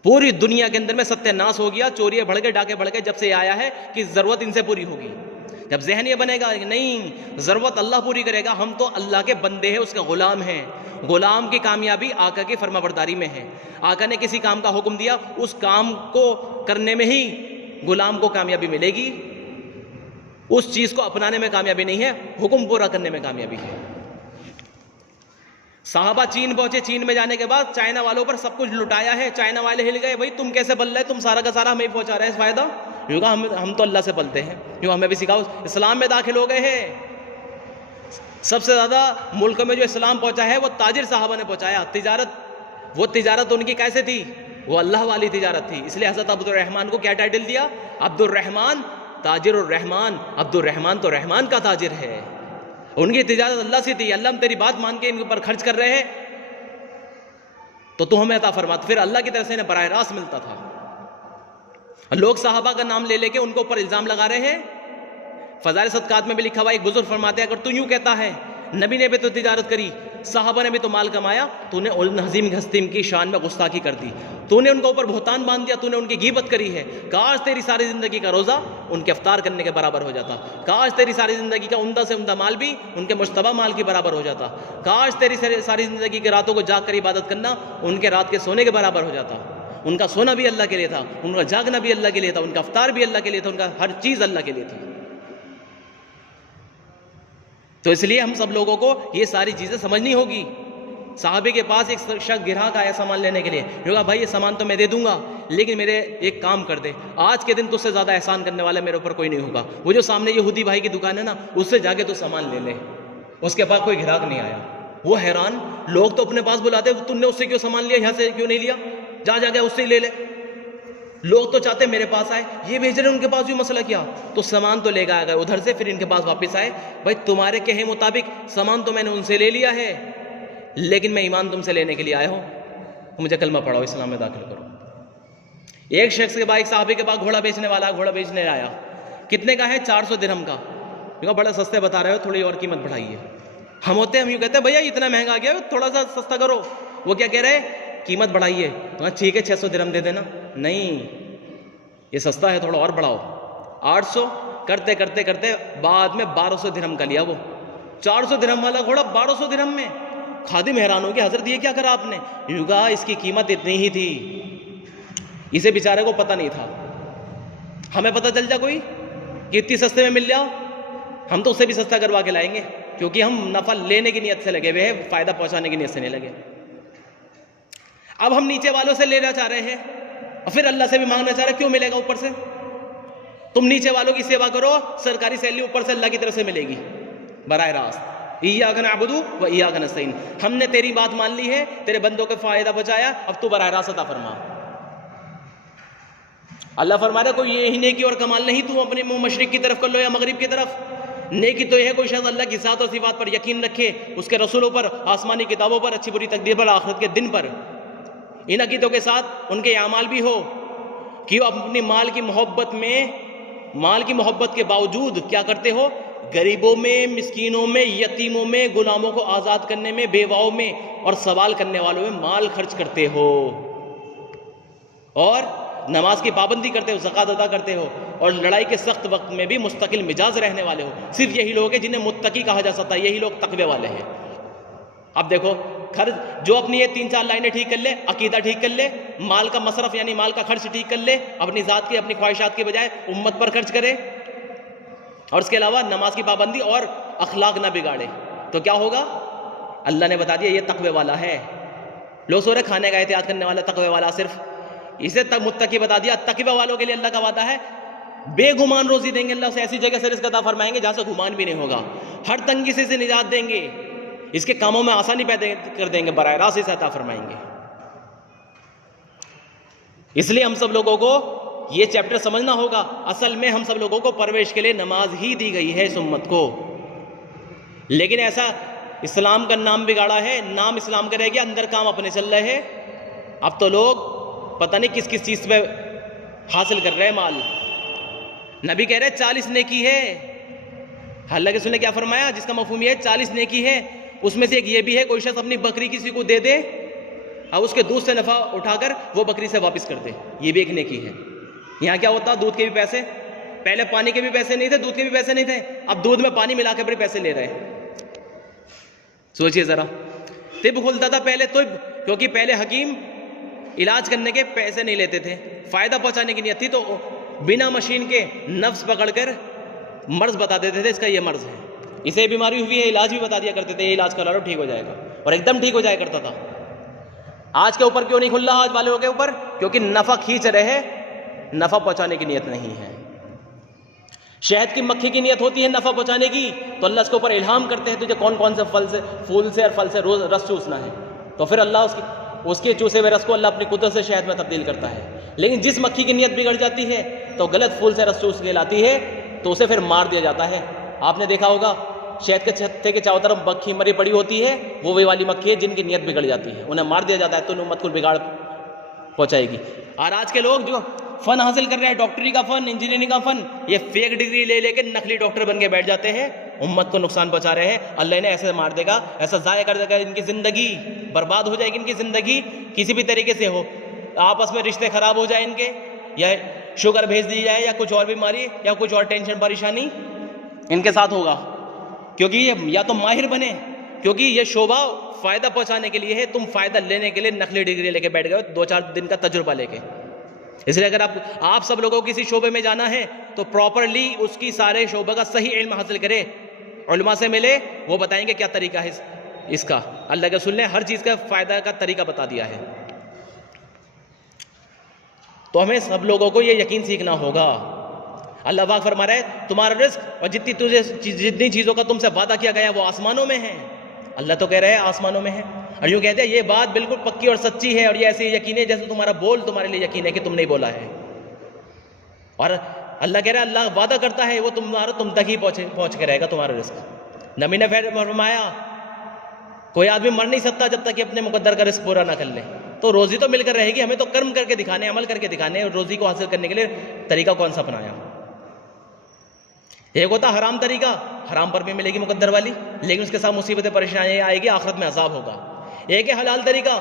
پوری دنیا کے اندر میں ستیہ ناش ہو گیا, چوریاں بڑھ گئے, ڈاکے بڑھ گئے, جب سے یہ آیا ہے کہ ضرورت ان سے پوری ہوگی. جب ذہن یہ بنے گا کہ نہیں ضرورت اللہ پوری کرے گا, ہم تو اللہ کے بندے ہیں, اس کے غلام ہیں. غلام کی کامیابی آقا کی فرما برداری میں ہے. آقا نے کسی کام کا حکم دیا, اس کام کو کرنے میں ہی غلام کو کامیابی ملے گی. اس چیز کو اپنانے میں کامیابی نہیں ہے, حکم پورا کرنے میں کامیابی ہے. صحابہ چین پہنچے, چین میں جانے کے بعد چائنا والوں پر سب کچھ لٹایا ہے. چائنا والے ہل گئے, بھائی تم کیسے بل رہے, تم سارا کا سارا ہمیں پہنچا رہے ہیں فائدہ. یوں کہا ہم تو اللہ سے بلتے ہیں, یوں ہمیں بھی سکھاؤ. اسلام میں داخل ہو گئے ہیں. سب سے زیادہ ملک میں جو اسلام پہنچا ہے وہ تاجر صحابہ نے پہنچایا. وہ تجارت ان کی کیسے تھی, وہ اللہ والی تجارت تھی. اس لیے حضرت عبد الرحمن کو کیا ٹائٹل دیا, عبد الرحمن تاجر الرحمن. عبد الرحمن تو رحمان کا تاجر ہے. ان کی تجارت اللہ سے تھی. اللہ ہم تیری بات مان کے ان کے اوپر خرچ کر رہے ہیں تو تو ہمیں عطا فرما. پھر اللہ کی طرف سے انہیں براہ راست ملتا تھا. لوگ صحابہ کا نام لے کے ان کو اوپر الزام لگا رہے ہیں. فضائل صدقات میں بھی لکھا ہوا, ایک بزرگ فرماتے ہیں اگر تو یوں کہتا ہے نبی نے بھی تو تجارت کری, صحابہ نے بھی تو مال کمایا، تو نے ان عظیم ہستیم کی شان میں گستاخی کر دی، تو نے ان کے اوپر بہتان باندھ دیا، تو نے ان کی غیبت کری ہے۔ کاش تیری ساری زندگی کا روزہ ان کے افطار کرنے کے برابر ہو جاتا، کاش تیری ساری زندگی کا عمدہ سے عمدہ مال بھی ان کے مشتبہ مال کے برابر ہو جاتا، کاش تیری ساری زندگی کے راتوں کو جاگ کر عبادت کرنا ان کے رات کے سونے کے برابر ہو جاتا۔ ان کا سونا بھی اللہ کے لیے تھا، ان کا جاگنا بھی اللہ کے لیے تھا، ان کا افطار بھی اللہ کے لیے تھا، ان کا ہر چیز اللہ کے لیے تھی۔ تو اس لیے ہم سب لوگوں کو یہ ساری چیزیں سمجھنی ہوگی۔ صحابی کے پاس ایک شخص گراہک آیا سامان لینے کے لیے، کہا بھائی یہ سامان تو میں دے دوں گا، لیکن میرے ایک کام کر دے، آج کے دن تجھ سے زیادہ احسان کرنے والا میرے اوپر کوئی نہیں ہوگا، وہ جو سامنے یہودی بھائی کی دکان ہے نا، اس سے جا کے تو سامان لے لے۔ اس کے پاس کوئی گراہک نہیں آیا، وہ حیران، لوگ تو اپنے پاس بلاتے، تم نے اس سے کیوں سامان لیا، یہاں سے کیوں نہیں لیا، جا کے اس سے ہی لے لے۔ لوگ تو چاہتے میرے پاس آئے، یہ بھیج رہے ان کے پاس بھی مسئلہ کیا، تو سامان تو لے گئے ادھر سے، پھر ان کے پاس واپس آئے، بھائی تمہارے کہے مطابق سامان تو میں نے ان سے لے لیا ہے، لیکن میں ایمان تم سے لینے کے لیے آیا ہوں، مجھے کلمہ پڑھاؤ، اسلام میں داخل کرو۔ ایک شخص کے بعد ایک صحابی کے پاس گھوڑا بیچنے والا گھوڑا بیچنے آیا، کتنے کا ہے؟ 400 درہم کا۔ کہا بڑا سستے بتا رہے ہو، تھوڑی اور قیمت بڑھائیے۔ ہم ہوتے ہیں ہم یوں کہتے ہیں بھیا اتنا مہنگا آ گیا، تھوڑا سا سستا کرو۔ وہ کیا کہہ رہے؟ قیمت بڑھائیے۔ ٹھیک ہے 600 درہم دے دینا۔ نہیں، یہ سستا ہے، تھوڑا اور بڑھاؤ۔ 800 کرتے کرتے کرتے بعد میں 1200 درہم کا لیا وہ۔ 400 درہم والا گھوڑا 1200 درہم میں۔ خادم حیران ہو گیا، حضرت یہ کیا کرا آپ نے؟ یوں کہا اس کی قیمت اتنی ہی تھی، اسے بیچارے کو پتہ نہیں تھا۔ ہمیں پتہ چل جا کوئی کہ اتنی سستے میں مل جاؤ، ہم تو اسے بھی سستا کروا کے لائیں گے، کیونکہ ہم نفع لینے کی نیت سے لگے ہوئے ہیں، فائدہ پہنچانے کی نیت سے نہیں لگے۔ اب ہم نیچے والوں سے لینا چاہ رہے ہیں اور پھر اللہ سے بھی مانگنا چاہ رہے ہیں، کیوں ملے گا اوپر سے؟ تم نیچے والوں کی سیوا کرو، سرکاری سیلری اوپر سے اللہ کی طرف سے ملے گی براہ راست۔ ایاک نعبد و ایاک نستعین، ہم نے تیری بات مان لی ہے، تیرے بندوں کو فائدہ پہنچایا، اب تو براہ راست عطا فرما۔ اللہ فرما رہا ہے کوئی یہی نیکی اور کمال نہیں، تم اپنے منہ مشرق کی طرف کر لو یا مغرب کی طرف۔ نیکی تو یہ ہے کوئی شخص اللہ کی ذات اور صفات پر یقین رکھے، اس کے رسولوں پر، آسمانی کتابوں پر، اچھی بری تقدیر پر، آخرت کے دن پر، ان عقیدوں کے ساتھ ان کے اعمال بھی ہو کہ وہ اپنی مال کی محبت کے باوجود کیا کرتے ہو؟ غریبوں میں، مسکینوں میں، یتیموں میں، غلاموں کو آزاد کرنے میں، بیواؤں میں اور سوال کرنے والوں میں مال خرچ کرتے ہو، اور نماز کی پابندی کرتے ہو، زکوٰۃ ادا کرتے ہو، اور لڑائی کے سخت وقت میں بھی مستقل مزاج رہنے والے ہو۔ صرف یہی لوگ ہیں جنہیں متقی کہا جا سکتا ہے، یہی لوگ تقوی والے ہیں۔ اب دیکھو جو اپنی یہ 3-4 لائنیں ٹھیک کر لے، عقیدہ ٹھیک کر لے، مال کا مصرف یعنی مال کا خرچ ٹھیک کر لے، اپنی ذات کی اپنی خواہشات کے بجائے امت پر خرچ کرے، اور اس کے علاوہ نماز کی پابندی اور اخلاق نہ بگاڑے، تو کیا ہوگا؟ اللہ نے بتا دیا یہ تقوی والا ہے۔ لوگ سو رہے کھانے کا احتیاط کرنے والا تقوی والا، صرف اسے متقی بتا دیا۔ تقوی والوں کے لیے اللہ کا وعدہ ہے بے گمان روزی دیں گے، اللہ اسے ایسی جگہ سے رزق عطا فرمائیں گے جہاں سے گمان بھی نہیں ہوگا، ہر تنگی سے نجات دیں گے، اس کے کاموں میں آسانی پیدا کر دیں گے، براہ راست اسے عطا فرمائیں گے۔ اس لیے ہم سب لوگوں کو یہ چیپٹر سمجھنا ہوگا، اصل میں ہم سب لوگوں کو پرورش کے لیے نماز ہی دی گئی ہے اس امت کو، لیکن ایسا اسلام کا نام بگاڑا ہے، نام اسلام کا رہ گیا، اندر کام اپنے چل رہے ہیں۔ اب تو لوگ پتہ نہیں کس کس چیز پہ حاصل کر رہے ہیں مال۔ نبی کہہ رہے 40 نیکی ہے، اللہ کے سنے کیا فرمایا؟ جس کا مفہوم یہ ہے 40 نیکی ہے، اس میں سے ایک یہ بھی ہے کوئی شخص اپنی بکری کسی کو دے دے اور اس کے دودھ سے نفع اٹھا کر وہ بکری سے واپس کر دے، یہ بھی ایک نیکی ہے۔ یہاں کیا ہوتا؟ دودھ کے بھی پیسے، پہلے پانی کے بھی پیسے نہیں تھے، دودھ کے بھی پیسے نہیں تھے، اب دودھ میں پانی ملا کے پھر پیسے لے رہے ہیں۔ سوچئے ذرا، طب کھلتا تھا پہلے، طب کیونکہ پہلے حکیم علاج کرنے کے پیسے نہیں لیتے تھے، فائدہ پہنچانے کی نیت تھی، تو بنا مشین کے نفس پکڑ کر مرض بتا دیتے تھے، اس کا یہ مرض ہے، اسے بیماری ہوئی ہے، علاج بھی بتا دیا کرتے تھے، یہ علاج کرا لو ٹھیک ہو جائے گا، اور ایک دم ٹھیک ہو جایا کرتا تھا۔ آج کے اوپر کیوں نہیں کھل رہا؟ آج والوں کے اوپر کیونکہ نفع کھینچ رہے، نفع پہنچانے کی نیت نہیں ہے۔ شہد کی مکھی کی نیت ہوتی ہے نفع پہنچانے کی، تو اللہ اس کے اوپر الہام کرتے ہیں تجھے کون کون سے پھول سے اور پھل سے روز رس چوسنا ہے، تو پھر اللہ اس کے چوسے ہوئے رس کو اللہ اپنی قدرت سے شہد میں تبدیل کرتا ہے۔ لیکن جس مکھی کی نیت بگڑ جاتی ہے تو غلط پھول سے رس چوس کے لاتی ہے، تو اسے پھر مار دیا جاتا ہے۔ آپ نے دیکھا ہوگا شہد کے چھتے کے چاروں طرف مکھی مری پڑی ہوتی ہے، وہ والی مکھی ہے جن کی نیت بگڑ جاتی ہے، انہیں مار دیا جاتا ہے، تو امت کو بگاڑ پہنچائے گی۔ اور آج کے لوگ جو فن حاصل کر رہے ہیں، ڈاکٹری کا فن، انجینئرنگ کا فن، یہ فیک ڈگری لے کے نقلی ڈاکٹر بن کے بیٹھ جاتے ہیں، امت کو نقصان پہنچا رہے ہیں، اللہ انہیں ایسے مار دے گا، ایسا ضائع کر دے گا، ان کی زندگی برباد ہو جائے گی، ان کی زندگی کسی بھی طریقے سے ہو، آپس میں رشتے خراب ہو جائیں ان کے، یا شوگر بھیج دی جائے، یا کچھ اور بیماری، یا کچھ اور ٹینشن پریشانی ان کے ساتھ ہوگا، کیونکہ یہ یا تو ماہر بنے، کیونکہ یہ شعبہ فائدہ پہنچانے کے لیے ہے، تم فائدہ لینے کے لیے نقلی ڈگری لے کے بیٹھ گئے ہو 2-4 دن کا تجربہ لے کے۔ اس لیے اگر آپ سب لوگوں کو کسی شعبے میں جانا ہے تو پراپرلی اس کی سارے شعبہ کا صحیح علم حاصل کرے، علماء سے ملے، وہ بتائیں گے کیا طریقہ ہے اس کا، اللہ کے رسول نے ہر چیز کا فائدہ کا طریقہ بتا دیا ہے۔ تو ہمیں سب لوگوں کو یہ یقین سیکھنا ہوگا۔ اللہ پاک فرما رہا ہے تمہارا رزق اور جتنی چیزوں کا تم سے وعدہ کیا گیا وہ آسمانوں میں ہے، اللہ تو کہہ رہے ہیں آسمانوں میں ہے، اور یوں کہتے ہیں یہ بات بالکل پکی اور سچی ہے، اور یہ ایسے یقین ہے جیسے تمہارا بول تمہارے لیے یقین ہے کہ تم نہیں بولا ہے، اور اللہ کہہ رہا ہے اللہ وعدہ کرتا ہے وہ تم تک ہی پہنچ کے رہے گا تمہارا رزق۔ نبی نے فرمایا کوئی آدمی مر نہیں سکتا جب تک کہ اپنے مقدر کا رزق پورا نہ کر لے، تو روزی تو مل کر رہے گی، ہمیں تو کرم کر کے دکھانے، عمل کر کے دکھانے، اور روزی کو حاصل کرنے کے لیے طریقہ کون سا اپنایا۔ ایک ہوتا حرام طریقہ، حرام پر بھی ملے گی مقدر والی، لیکن اس کے ساتھ مصیبتیں پریشانیاں آئے گی، آخرت میں عذاب ہوگا۔ ایک ہے حلال طریقہ،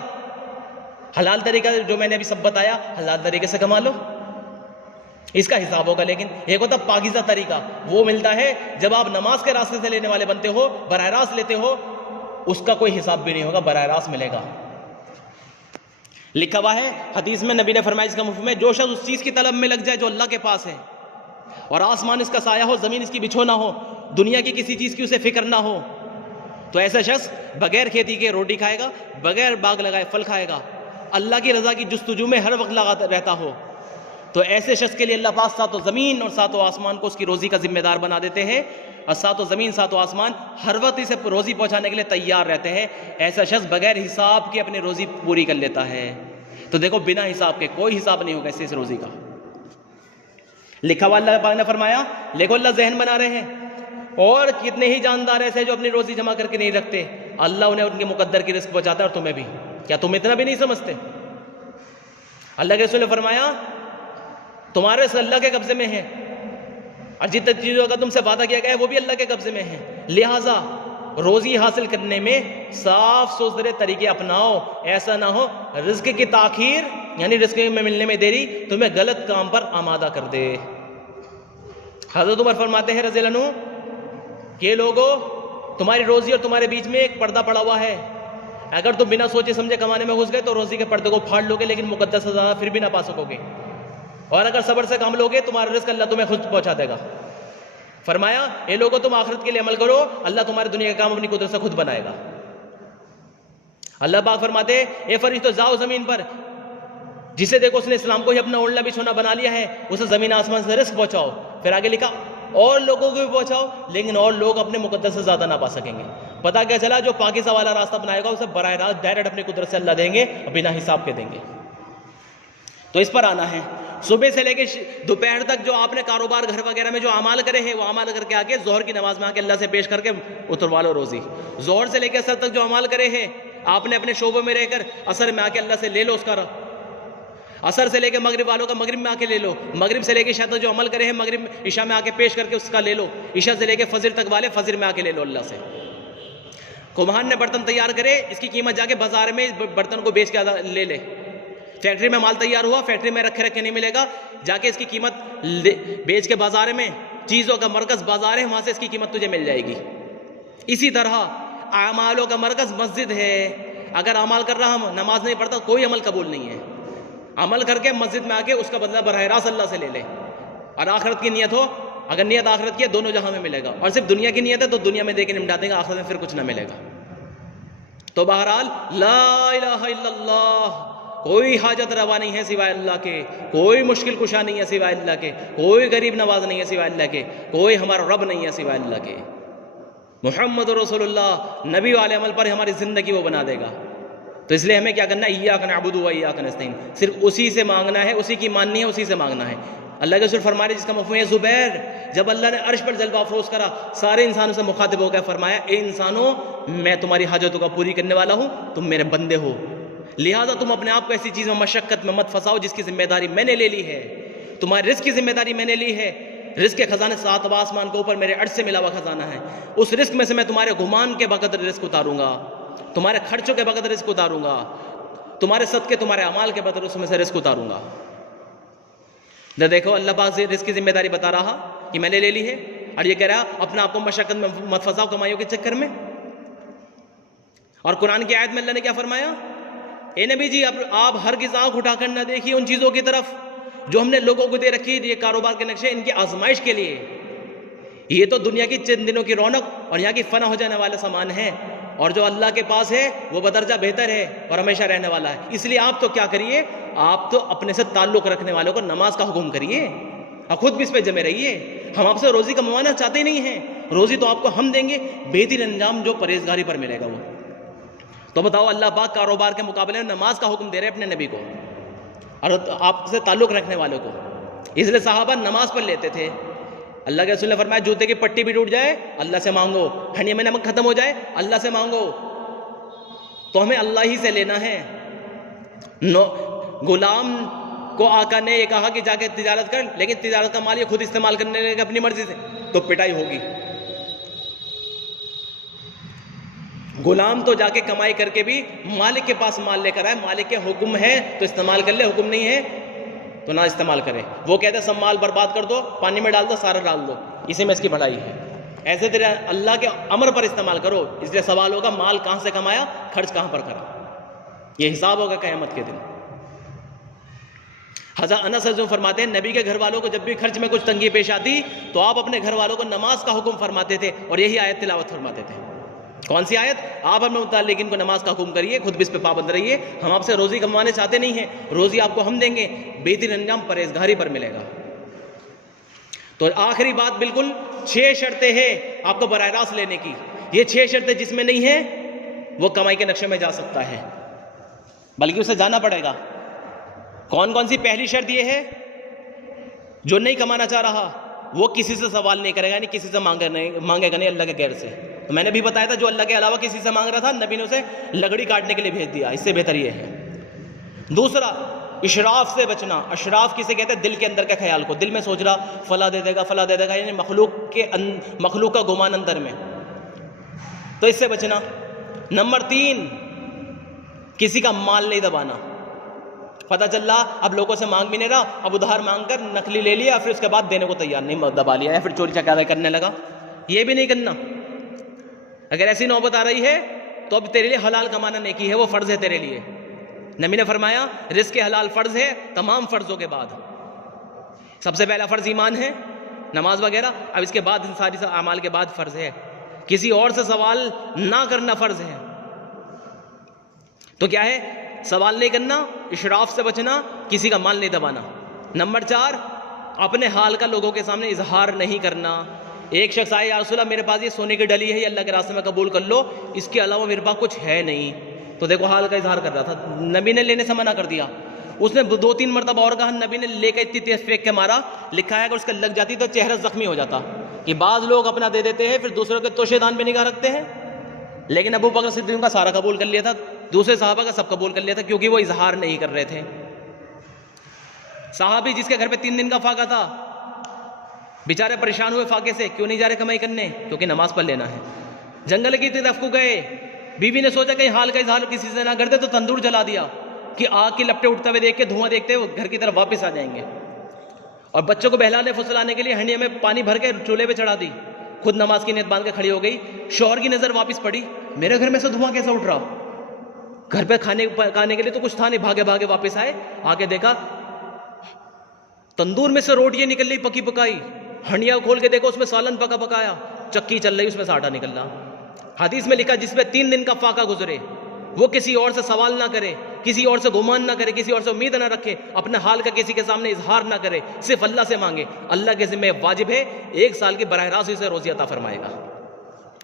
حلال طریقہ جو میں نے ابھی سب بتایا، حلال طریقے سے کما لو، اس کا حساب ہوگا۔ لیکن ایک ہوتا پاکیزہ طریقہ، وہ ملتا ہے جب آپ نماز کے راستے سے لینے والے بنتے ہو، براہ راست لیتے ہو، اس کا کوئی حساب بھی نہیں ہوگا، براہ راست ملے گا۔ لکھا ہوا ہے حدیث میں، نبی نے فرمایا اس کا مفہوم ہے جو شخص اس چیز کی طلب میں لگ جائے جو اللہ کے پاس ہے، اور آسمان اس کا سایہ ہو، زمین اس کی بچھونا ہو، دنیا کی کسی چیز کی اسے فکر نہ ہو، تو ایسا شخص بغیر کھیتی کے روٹی کھائے گا، بغیر باغ لگائے پھل کھائے گا، اللہ کی رضا کی جستجو میں ہر وقت لگا رہتا ہو، تو ایسے شخص کے لیے اللہ پاک ساتوں زمین اور ساتوں آسمان کو اس کی روزی کا ذمہ دار بنا دیتے ہیں، اور ساتوں زمین ساتوں آسمان ہر وقت اسے روزی پہنچانے کے لیے تیار رہتے ہیں۔ ایسا شخص بغیر حساب کے اپنی روزی پوری کر لیتا ہے۔ تو دیکھو بنا حساب کے کوئی حساب نہیں ہوگا اس روزی کا۔ لکھا ہوا اللہ پاک نے فرمایا لیکھو اللہ ذہن بنا رہے ہیں، اور کتنے ہی جاندار ایسے جو اپنی روزی جمع کر کے نہیں رکھتے، اللہ انہیں ان کے مقدر کی رزق پہنچاتا ہے، اور تمہیں بھی، کیا تم اتنا بھی نہیں سمجھتے؟ اللہ کے رسول نے فرمایا تمہارے رزق اللہ کے قبضے میں ہے، اور جتنی چیزوں کا تم سے وعدہ کیا گیا ہے وہ بھی اللہ کے قبضے میں ہے، لہٰذا روزی حاصل کرنے میں صاف ستھرے طریقے اپناؤ، ایسا نہ ہو رزق کی تاخیر یعنی رزق میں ملنے میں دیری تمہیں غلط کام پر آمادہ کر دے۔ حضرت عمر فرماتے ہیں رضی اللہ عنہ کہ لوگوں تمہاری روزی اور تمہارے بیچ میں ایک پردہ پڑا ہوا ہے، اگر تم بنا سوچے سمجھے کمانے میں گھس گئے تو روزی کے پردے کو پھاڑ لو گے، لیکن مقدس سزا پھر بھی نہ پا سکو گے، اور اگر صبر سے کام لوگے تمہارا رزق اللہ تمہیں خود پہنچا دے گا۔ فرمایا اے لوگوں تم آخرت کے لیے عمل کرو، اللہ تمہارے دنیا کا کام اپنی قدرت سے خود بنائے گا۔ اللہ پاک فرماتے اے فرشتوں جاؤ زمین پر، جسے دیکھو اس نے اسلام کو ہی اپنا اوڑھنا بچھونا بنا لیا ہے، اسے زمین آسمان سے رزق پہنچاؤ۔ پھر آگے لکھا اور لوگوں کو بھی پہنچاؤ، لیکن اور لوگ اپنے مقدس سے زیادہ نہ پا سکیں گے۔ پتہ کیا چلا جو پاکیزہ والا راستہ بنائے گا اسے براہ راست ڈائریکٹ اپنی قدرت سے اللہ دیں گے، بنا حساب کے دیں گے۔ تو اس پر آنا ہے، صبح سے لے کے دوپہر تک جو آپ نے کاروبار گھر وغیرہ میں جو اعمال کرے ہیں وہ اعمال کر کے آگے ظہر کی نماز میں آ کے اللہ سے پیش کر کے اتروا لو روزی۔ ظہر سے لے کے عصر تک جو اعمال کرے ہیں آپ نے اپنے شعبوں میں رہ کر عصر میں آ کے اللہ سے لے لو اس کا، عصر سے لے کے مغرب والوں کا مغرب میں آ کے لے لو، مغرب سے لے کے عشاء تک جو عمل کرے ہیں مغرب عشاء میں آ کے پیش کر کے اس کا لے لو، عشاء سے لے کے فجر تک والے فجر میں آ کے لے لو اللہ سے۔ کمہان نے برتن تیار کرے، اس کی قیمت جا کے بازار میں برتن کو بیچ کے لے لے، فیکٹری میں مال تیار ہوا، فیکٹری میں رکھے رکھے نہیں ملے گا، جا کے اس کی قیمت بیچ کے بازار میں، چیزوں کا مرکز بازار ہے وہاں سے اس کی قیمت تجھے مل جائے گی۔ اسی طرح اعمالوں کا مرکز مسجد ہے، اگر عمل کر رہا ہم نماز نہیں پڑھتا کوئی عمل قبول نہیں ہے، عمل کر کے مسجد میں آ کے اس کا بدلہ براہ راست اللہ سے لے لے، اور آخرت کی نیت ہو، اگر نیت آخرت کی ہے دونوں جہاں میں ملے گا، اور صرف دنیا کی نیت ہے تو دنیا میں دے کے نمٹا دیں گے، آخرت میں پھر کچھ نہ ملے گا۔ تو بہرحال لا الہ الا اللہ، کوئی حاجت روا نہیں ہے سوائے اللہ کے، کوئی مشکل کشا نہیں ہے سوائے اللہ کے، کوئی غریب نواز نہیں ہے سوائے اللہ کے، کوئی ہمارا رب نہیں ہے سوائے اللہ کے۔ محمد رسول اللہ نبی والے عمل پر ہماری زندگی وہ بنا دے گا۔ تو اس لیے ہمیں کیا کرنا ہے، ایاک نعبد و ایاک نستعین، صرف اسی سے مانگنا ہے، اسی کی ماننی ہے، اسی سے مانگنا ہے۔ اللہ کے رسول فرما رہے جس کا مفہوم ہے زبیر، جب اللہ نے عرش پر جلوہ افروز کرا سارے انسانوں سے مخاطب ہو گیا، فرمایا اے انسانوں میں تمہاری حاجتوں کا پوری کرنے والا ہوں، تم میرے بندے ہو، لہٰذا تم اپنے آپ کو ایسی چیز میں مشقت میں مت پھنساؤ جس کی ذمہ داری میں نے لے لی ہے، تمہارے رزق کی ذمہ داری میں نے لی ہے، رزق کے خزانے 7 آسمان کے اوپر میرے عرش سے ملا ہوا خزانہ ہے. اس رزق میں سے میں تمہارے گمان کے بقدر رزق اتاروں گا, تمہارے خرچوں کے بقدر رزق اتاروں گا, تمہارے صدقے تمہارے اعمال کے بقدر اس میں سے رزق اتاروں گا. دیکھو اللہ پاک سے رزق کی ذمہ داری بتا رہا کہ میں نے لے لی ہے, اور یہ کہہ رہا اپنا آپ کو مشقت میں مت پھنساؤ کمائیوں کے چکر میں. اور قرآن کی آیت میں اللہ نے کیا فرمایا, اے نبی جی آپ ہرگز آنکھ اٹھا کر نہ دیکھیے ان چیزوں کی طرف جو ہم نے لوگوں کو دے رکھی ہے, یہ کاروبار کے نقشے ان کی آزمائش کے لیے. یہ تو دنیا کی چند دنوں کی رونق اور یہاں کی فنا ہو جانے والے سامان ہیں, اور جو اللہ کے پاس ہے وہ بدرجہ بہتر ہے اور ہمیشہ رہنے والا ہے. اس لیے آپ تو کیا کریے, آپ تو اپنے سے تعلق رکھنے والوں کو نماز کا حکم کریے, اور خود بھی اس پہ جمے رہیے. ہم آپ سے روزی کموانا چاہتے ہی نہیں ہیں, روزی تو آپ کو ہم دیں گے, بہترین انجام جو پرہیزگاری پر ملے گا وہ. تو بتاؤ اللہ پاک کاروبار کے مقابلے میں نماز کا حکم دے رہے اپنے نبی کو اور آپ سے تعلق رکھنے والوں کو. اس لیے صحابہ نماز پڑھ لیتے تھے. اللہ کے رسول نے فرمایا جوتے کی پٹی بھی ٹوٹ جائے اللہ سے مانگو, ہنڈیا میں نمک ختم ہو جائے اللہ سے مانگو. تو ہمیں اللہ ہی سے لینا ہے. غلام کو آقا نے یہ کہا کہ جا کے تجارت کر, لیکن تجارت کا مال یہ خود استعمال کرنے لگے اپنی مرضی سے, تو پٹائی ہوگی. غلام تو جا کے کمائی کر کے بھی مالک کے پاس مال لے کر آئے, مالک کے حکم ہے تو استعمال کر لے, حکم نہیں ہے تو نہ استعمال کرے. وہ کہتے ہیں سب مال برباد کر دو, پانی میں ڈال دو, سارا ڈال دو, اسی میں اس کی بھلائی ہے. ایسے طرح اللہ کے امر پر استعمال کرو. اس لیے سوال ہوگا مال کہاں سے کمایا, خرچ کہاں پر کرا, یہ حساب ہوگا قیامت کے دن. حضرت انس رضی اللہ عنہ فرماتے ہیں نبی کے گھر والوں کو جب بھی خرچ میں کچھ تنگی پیش آتی تو آپ اپنے گھر والوں کو نماز کا حکم فرماتے تھے, اور یہی آیت تلاوت فرماتے تھے. کون سی آیت؟ آپ اپنے متعلقین کو نماز کا حکم کریے, خود بھی اس پہ پابند رہیے. ہم آپ سے روزی کموانے چاہتے نہیں ہیں, روزی آپ کو ہم دیں گے, بہترین انجام پرہیزگاری پر ملے گا. تو آخری بات بالکل 6 شرطیں ہیں آپ کو براہ راست لینے کی. یہ 6 شرطیں جس میں نہیں ہیں وہ کمائی کے نقشے میں جا سکتا ہے, بلکہ اسے جانا پڑے گا. کون کون سی؟ پہلی شرط یہ ہے جو نہیں کمانا چاہ رہا وہ کسی سے سوال نہیں کرے گا, یعنی کسی سے مانگے گا نہیں اللہ کے غیر سے. تو میں نے بھی بتایا تھا جو اللہ کے علاوہ کسی سے مانگ رہا تھا نبی نے اسے لکڑی کاٹنے کے لیے بھیج دیا, اس سے بہتر یہ ہے. دوسرا اشراف سے بچنا. اشراف کسے کہتے ہیں؟ دل کے اندر کے خیال کو, دل میں سوچ رہا فلاں دے دے گا فلاں دے دے گا, یعنی مخلوق کا گمان اندر میں, تو اس سے بچنا. نمبر 3 کسی کا مال نہیں دبانا. پتہ چل رہا اب لوگوں سے مانگ بھی نہیں رہا, اب ادھار مانگ کر نقلی لے لیا, پھر اس کے بعد دینے کو تیار نہیں, دبا لیا, یا پھر چوری چکاوی کرنے لگا. یہ بھی نہیں کرنا. اگر ایسی نوبت آ رہی ہے تو اب تیرے لیے حلال کمانا نیکی ہے, وہ فرض ہے تیرے لیے. نبی نے فرمایا رزق حلال فرض ہے تمام فرضوں کے بعد. سب سے پہلا فرض ایمان ہے, نماز وغیرہ, اب اس کے بعد ان ساری اعمال کے بعد فرض ہے کسی اور سے سوال نہ کرنا فرض ہے. تو کیا ہے؟ سوال نہیں کرنا, اشراف سے بچنا, کسی کا مال نہیں دبانا. نمبر 4 اپنے حال کا لوگوں کے سامنے اظہار نہیں کرنا. ایک شخص آئے یا رسول اللہ میرے پاس یہ سونے کی ڈلی ہے, یہ اللہ کے راستے میں قبول کر لو, اس کے علاوہ میرے پاس کچھ ہے نہیں. تو دیکھو حال کا اظہار کر رہا تھا, نبی نے لینے سے منع کر دیا. اس نے 2-3 مرتبہ اور کہا, نبی نے لے کے اتنی تیز پھینک کے مارا, لکھا ہے اگر اس کا لگ جاتی تو چہرہ زخمی ہو جاتا. کہ بعض لوگ اپنا دے دیتے ہیں پھر دوسروں کے توشے دان پہ نگاہ رکھتے ہیں, لیکن ابو بکر صدیق کا سارا قبول کر لیا تھا, دوسرے صحابہ کا سب قبول کر لیا تھا, کیونکہ وہ اظہار نہیں کر رہے تھے. صحابی جس کے گھر پہ 3 دن کا فاقہ تھا, بیچارے پریشان ہوئے فاقے سے, کیوں نہیں جا رہے کمائی کرنے؟ کیونکہ نماز پڑھ لینا ہے. جنگل کی طرف کو گئے, بیوی نے سوچا کہیں حال کا اظہار کسی سے نہ کر دے, تو تندور جلا دیا کہ آگ کی لپٹیں اٹھتے ہوئے دیکھ کے, دھواں دیکھتے ہوئے گھر کی طرف واپس آ جائیں گے. اور بچوں کو بہلانے پھسلانے کے لیے ہنڈیا میں پانی بھر کے چولہے پہ چڑھا دی, خود نماز کی نیت باندھ کے کھڑی ہو گئی. شوہر کی نظر واپس پڑی, میرے گھر میں سے دھواں کیسا اٹھ رہا, گھر پہ کھانے پکانے کے لیے تو کچھ تھا نہیں. بھاگے بھاگے واپس آئے, آگے دیکھا تندور میں سے روٹیاں نکل رہی پکی پکائی, ہنڈیا کھول کے دیکھو اس میں سالن پکا پکایا, چکی چل رہی اس میں سے آٹا نکل رہا. حدیث میں لکھا جس پہ 3 دن کا فاقہ گزرے وہ کسی اور سے سوال نہ کرے, کسی اور سے گمان نہ کرے, کسی اور سے امید نہ رکھے, اپنے حال کا کسی کے سامنے اظہار نہ کرے, صرف اللہ سے مانگے. اللہ کے ذمہ واجب ہے 1 سال کی براہ راست اسے روزی عطا فرمائے گا.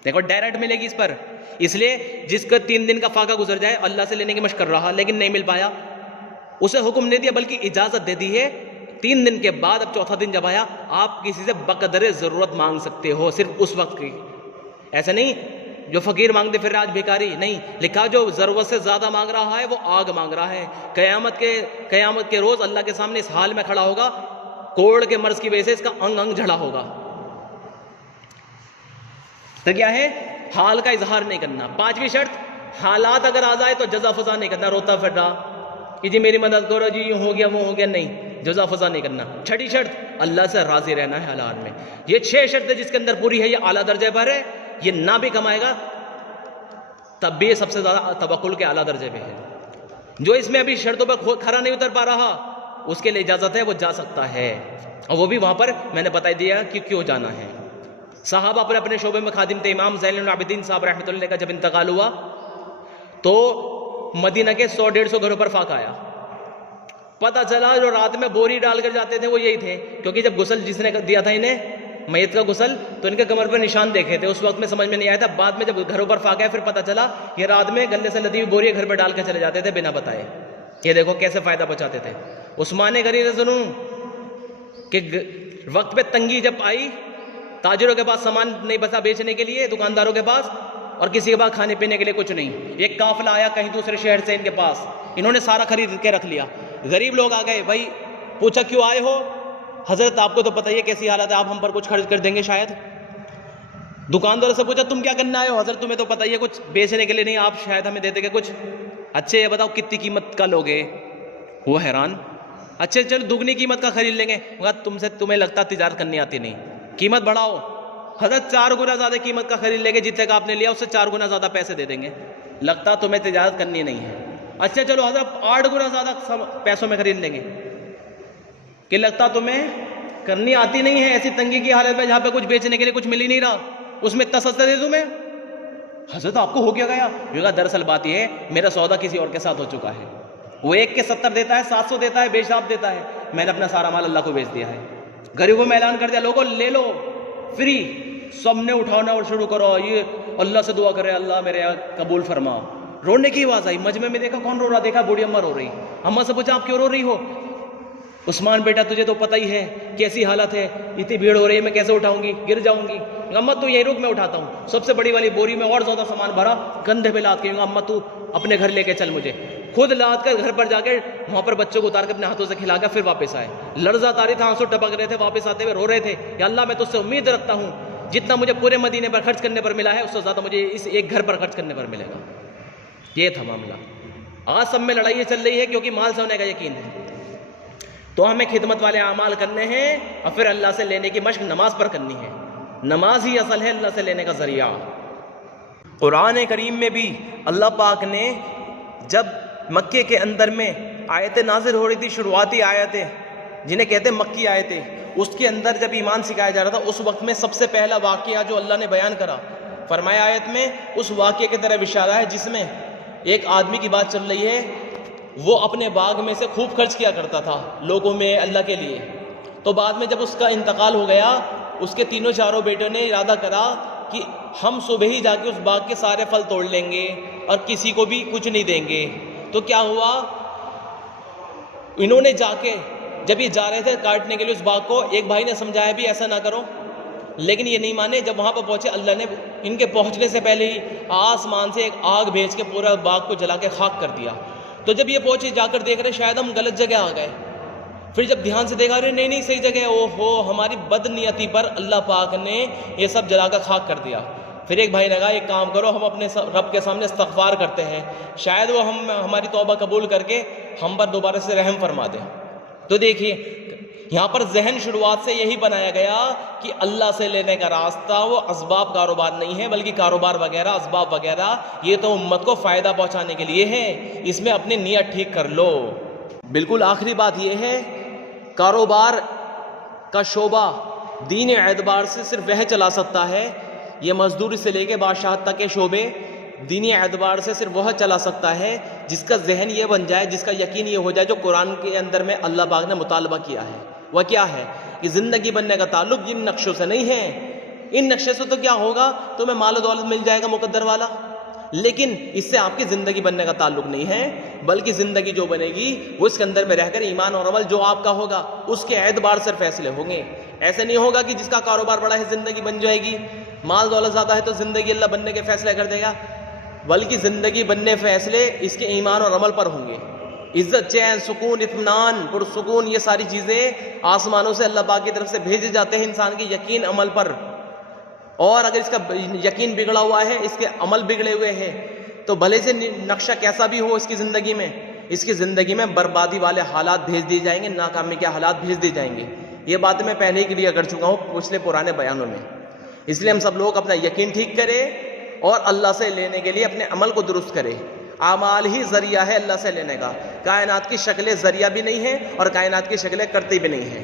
دیکھو ڈائریکٹ ملے گی اس پر. اس لیے جس کا 3 دن کا فاقہ گزر جائے, اللہ سے لینے کی مشق کر رہا لیکن نہیں مل پایا, اسے حکم نہیں دیا بلکہ اجازت دے دی ہے 3 دن کے بعد, اب 4تھا دن جب آیا آپ کسی سے بقدر ضرورت مانگ سکتے ہو, صرف اس وقت کی. ایسا نہیں جو فقیر مانگتے پھر آج بھیکاری نہیں, لکھا جو ضرورت سے زیادہ مانگ رہا ہے وہ آگ مانگ رہا ہے. قیامت کے روز اللہ کے سامنے اس حال میں کھڑا ہوگا, کوڑ کے مرض کی وجہ سے اس کا انگ انگ جھڑا ہوگا. تو کیا ہے؟ حال کا اظہار نہیں کرنا. 5ویں شرط، حالات اگر آ جائے تو جزا فضا نہیں کرنا، روتا پھر رہا کہ جی میری مدد کرو جی یوں ہو گیا وہ ہو گیا، نہیں، جزا فضا نہیں کرنا. 6ٹھی شرط، اللہ سے راضی رہنا ہے حالات میں. یہ 6 شرطیں جس کے اندر پوری ہے یہ اعلیٰ درجے پر ہے. یہ نہ بھی کمائے گا تب بھی یہ سب سے زیادہ توکل کے اعلیٰ درجے پہ ہے. جو اس میں ابھی شرطوں پہ کھرا نہیں اتر پا رہا اس کے لیے اجازت ہے، وہ جا سکتا ہے، اور وہ بھی وہاں پر میں نے بتا دیا کہ کیوں جانا ہے. صحابہ اپنے اپنے شعبے میں خادم تھے. امام زین العابدین صاحب رحمۃ اللہ کا جب انتقال ہوا تو مدینہ کے 100-150 گھروں پر فاقہ آیا. پتہ چلا جو رات میں بوری ڈال کر جاتے تھے وہ یہی تھے، کیونکہ جب غسل جس نے دیا تھا انہیں میت کا غسل تو ان کے کمر پر نشان دیکھے تھے. اس وقت میں سمجھ میں نہیں آیا تھا، بعد میں جب گھروں پر فاقہ ہے پھر پتہ چلا یہ رات میں گلے سے لدی ہوئی بوری گھر پہ ڈال کر چلے جاتے تھے بنا بتائے. یہ دیکھو کیسے فائدہ پہنچاتے تھے. عثمان غنی سنوں کہ وقت پہ تنگی جب آئی، تاجروں کے پاس سامان نہیں بچا بیچنے کے لیے، دکانداروں کے پاس، اور کسی کے پاس کھانے پینے کے لیے کچھ نہیں. ایک قافلہ آیا کہیں دوسرے شہر سے ان کے پاس، انہوں نے سارا خرید کے رکھ لیا. غریب لوگ آ گئے، بھائی پوچھا کیوں آئے ہو؟ حضرت آپ کو تو پتہ ہی ہے کیسی حالت ہے، آپ ہم پر کچھ خرچ کر دیں گے شاید. دکاندار سے پوچھا تم کیا کرنا آئے ہو؟ حضرت تمہیں تو پتہ ہی ہے کچھ بیچنے کے لیے نہیں، آپ شاید ہمیں دیتے کہ کچھ. اچھا یہ بتاؤ کتنی قیمت کا لوگے؟ وہ حیران. اچھا چلو دگنی قیمت کا خرید لیں گے. تمہیں لگتا تجارت کرنی آتی نہیں، قیمت بڑھاؤ. حضرت 4 گنا زیادہ قیمت کا خرید لیں گے، جتنے کا آپ نے لیا اس سے 4 گنا زیادہ پیسے دے دیں گے. لگتا تمہیں تجارت کرنی نہیں ہے. اچھا چلو حضرت 8 گنا زیادہ پیسوں میں خرید لیں گے، کہ لگتا تمہیں کرنی آتی نہیں ہے. ایسی تنگی کی حالت میں جہاں پہ کچھ بیچنے کے لیے کچھ مل ہی نہیں رہا، اس میں اتنا سستا دے دوں میں؟ حضرت آپ کو ہو کیا گیا؟ یہ کہا دراصل بات یہ ہے میرا سودا کسی اور کے ساتھ ہو چکا ہے. وہ 1 کے 70 دیتا ہے، 700 دیتا ہے، بے حساب دیتا ہے. میں نے اپنا سارا مال اللہ کو بیچ دیا ہے. غریبوں میں اعلان کر دیا لوگوں لے لو فری. سب نے اٹھانا اور شروع کرو. یہ اللہ سے دعا کرے اللہ میرے یہاں قبول فرما. رونے کی آواز آئی. مجمع میں دیکھا کون رو رہا؟ دیکھا بوڑھی اماں رو رہی. اماں سے پوچھا آپ کیوں رو رہی ہو؟ عثمان بیٹا تجھے تو پتہ ہی ہے کیسی حالت ہے، اتنی بھیڑ ہو رہی ہے، میں کیسے اٹھاؤں گی، گر جاؤں گی. اماں تو یہی رک میں اٹھاتا ہوں. سب سے بڑی والی بوری میں اور زیادہ سامان بھرا، کندھے پہ لاد کے اماں تو اپنے گھر لے کے چل. مجھے خود لاد کر گھر پر جا کے وہاں پر بچوں کو اتار کے اپنے ہاتھوں سے کھلا کر پھر واپس آئے. لرزہ تاری تھا، آنسو ٹپک رہے تھے. واپس آتے ہوئے رو رہے تھے یا اللہ میں تجھ سے امید رکھتا ہوں جتنا مجھے پورے مدینے پر خرچ کرنے پر ملا ہے اس سے زیادہ مجھے اس ایک گھر پر خرچ کرنے پر ملے گا. یہ تھا معاملہ. آج سب میں لڑائی چل رہی ہے کیونکہ مال سے ہونے کا یقین ہے. تو ہمیں خدمت والے اعمال کرنے ہیں اور پھر اللہ سے لینے کی مشق نماز پر کرنی ہے. نماز ہی اصل ہے اللہ سے لینے کا ذریعہ. قرآن کریم میں بھی اللہ پاک نے جب مکے کے اندر میں آیتیں نازل ہو رہی تھی، شروعاتی آیتیں جنہیں کہتے ہیں مکی آیتیں، اس کے اندر جب ایمان سکھایا جا رہا تھا اس وقت میں سب سے پہلا واقعہ جو اللہ نے بیان کرا فرمایا آیت میں اس واقعے کی طرف اشارہ ہے جس میں ایک آدمی کی بات چل رہی ہے. وہ اپنے باغ میں سے خوب خرچ کیا کرتا تھا لوگوں میں اللہ کے لیے. تو بعد میں جب اس کا انتقال ہو گیا اس کے 3 بیٹوں نے ارادہ کرا کہ ہم صبح ہی جا کے اس باغ کے سارے پھل توڑ لیں گے اور کسی کو بھی کچھ نہیں دیں گے. تو کیا ہوا، انہوں نے جا کے جب یہ جا رہے تھے کاٹنے کے لیے اس باغ کو، ایک بھائی نے سمجھایا بھی ایسا نہ کرو، لیکن یہ نہیں مانے. جب وہاں پر پہنچے اللہ نے ان کے پہنچنے سے پہلے ہی آسمان سے ایک آگ بھیج کے پورا باغ کو جلا کے خاک کر دیا. تو جب یہ پہنچے جا کر دیکھ رہے شاید ہم غلط جگہ آ گئے. پھر جب دھیان سے دیکھا رہے نہیں صحیح جگہ ہے. او ہو، ہماری بد نیتی پر اللہ پاک نے یہ سب جلا کر خاک کر دیا. پھر ایک بھائی نے کہا ایک کام کرو، ہم اپنے رب کے سامنے استغفار کرتے ہیں، شاید وہ ہماری توبہ قبول کر کے ہم پر دوبارہ سے رحم فرما دے. تو دیکھیے یہاں پر ذہن شروعات سے یہی بنایا گیا کہ اللہ سے لینے کا راستہ وہ اسباب کاروبار نہیں ہے، بلکہ کاروبار وغیرہ اسباب وغیرہ یہ تو امت کو فائدہ پہنچانے کے لیے ہے. اس میں اپنی نیت ٹھیک کر لو. بالکل آخری بات یہ ہے، کاروبار کا شعبہ دین اعتبار سے صرف وہ چلا سکتا ہے، یہ مزدوری سے لے کے بادشاہت تک کے شعبے دینی اعتبار سے صرف وہ چلا سکتا ہے جس کا ذہن یہ بن جائے، جس کا یقین یہ ہو جائے جو قرآن کے اندر میں اللہ پاک نے مطالبہ کیا ہے. وہ کیا ہے کہ زندگی بننے کا تعلق ان نقشوں سے نہیں ہے. ان نقشے سے تو کیا ہوگا، تمہیں مال و دولت مل جائے گا مقدر والا، لیکن اس سے آپ کی زندگی بننے کا تعلق نہیں ہے، بلکہ زندگی جو بنے گی وہ اس کے اندر میں رہ کر ایمان اور عمل جو آپ کا ہوگا اس کے اعتبار سے فیصلے ہوں گے. ایسے نہیں ہوگا کہ جس کا کاروبار بڑا ہے زندگی بن جائے گی، مال دولت زیادہ ہے تو زندگی اللہ بننے کے فیصلے کر دے گا، بلکہ زندگی بننے فیصلے اس کے ایمان اور عمل پر ہوں گے. عزت، چین، سکون، اطمینان، پرسکون، یہ ساری چیزیں آسمانوں سے اللہ پاک کی طرف سے بھیجے جاتے ہیں انسان کے یقین عمل پر. اور اگر اس کا یقین بگڑا ہوا ہے، اس کے عمل بگڑے ہوئے ہیں، تو بھلے سے نقشہ کیسا بھی ہو اس کی زندگی میں، اس کی زندگی میں بربادی والے حالات بھیج دیے جائیں گے، ناکامی کے حالات بھیج دیے جائیں گے. یہ باتیں میں پہلے ہی کلیئر کر چکا ہوں پچھلے پرانے بیانوں میں. اس لیے ہم سب لوگ اپنا یقین ٹھیک کریں اور اللہ سے لینے کے لیے اپنے عمل کو درست کریں. اعمال ہی ذریعہ ہے اللہ سے لینے کا. کائنات کی شکلیں ذریعہ بھی نہیں ہیں اور کائنات کی شکلیں کرتی بھی نہیں ہیں.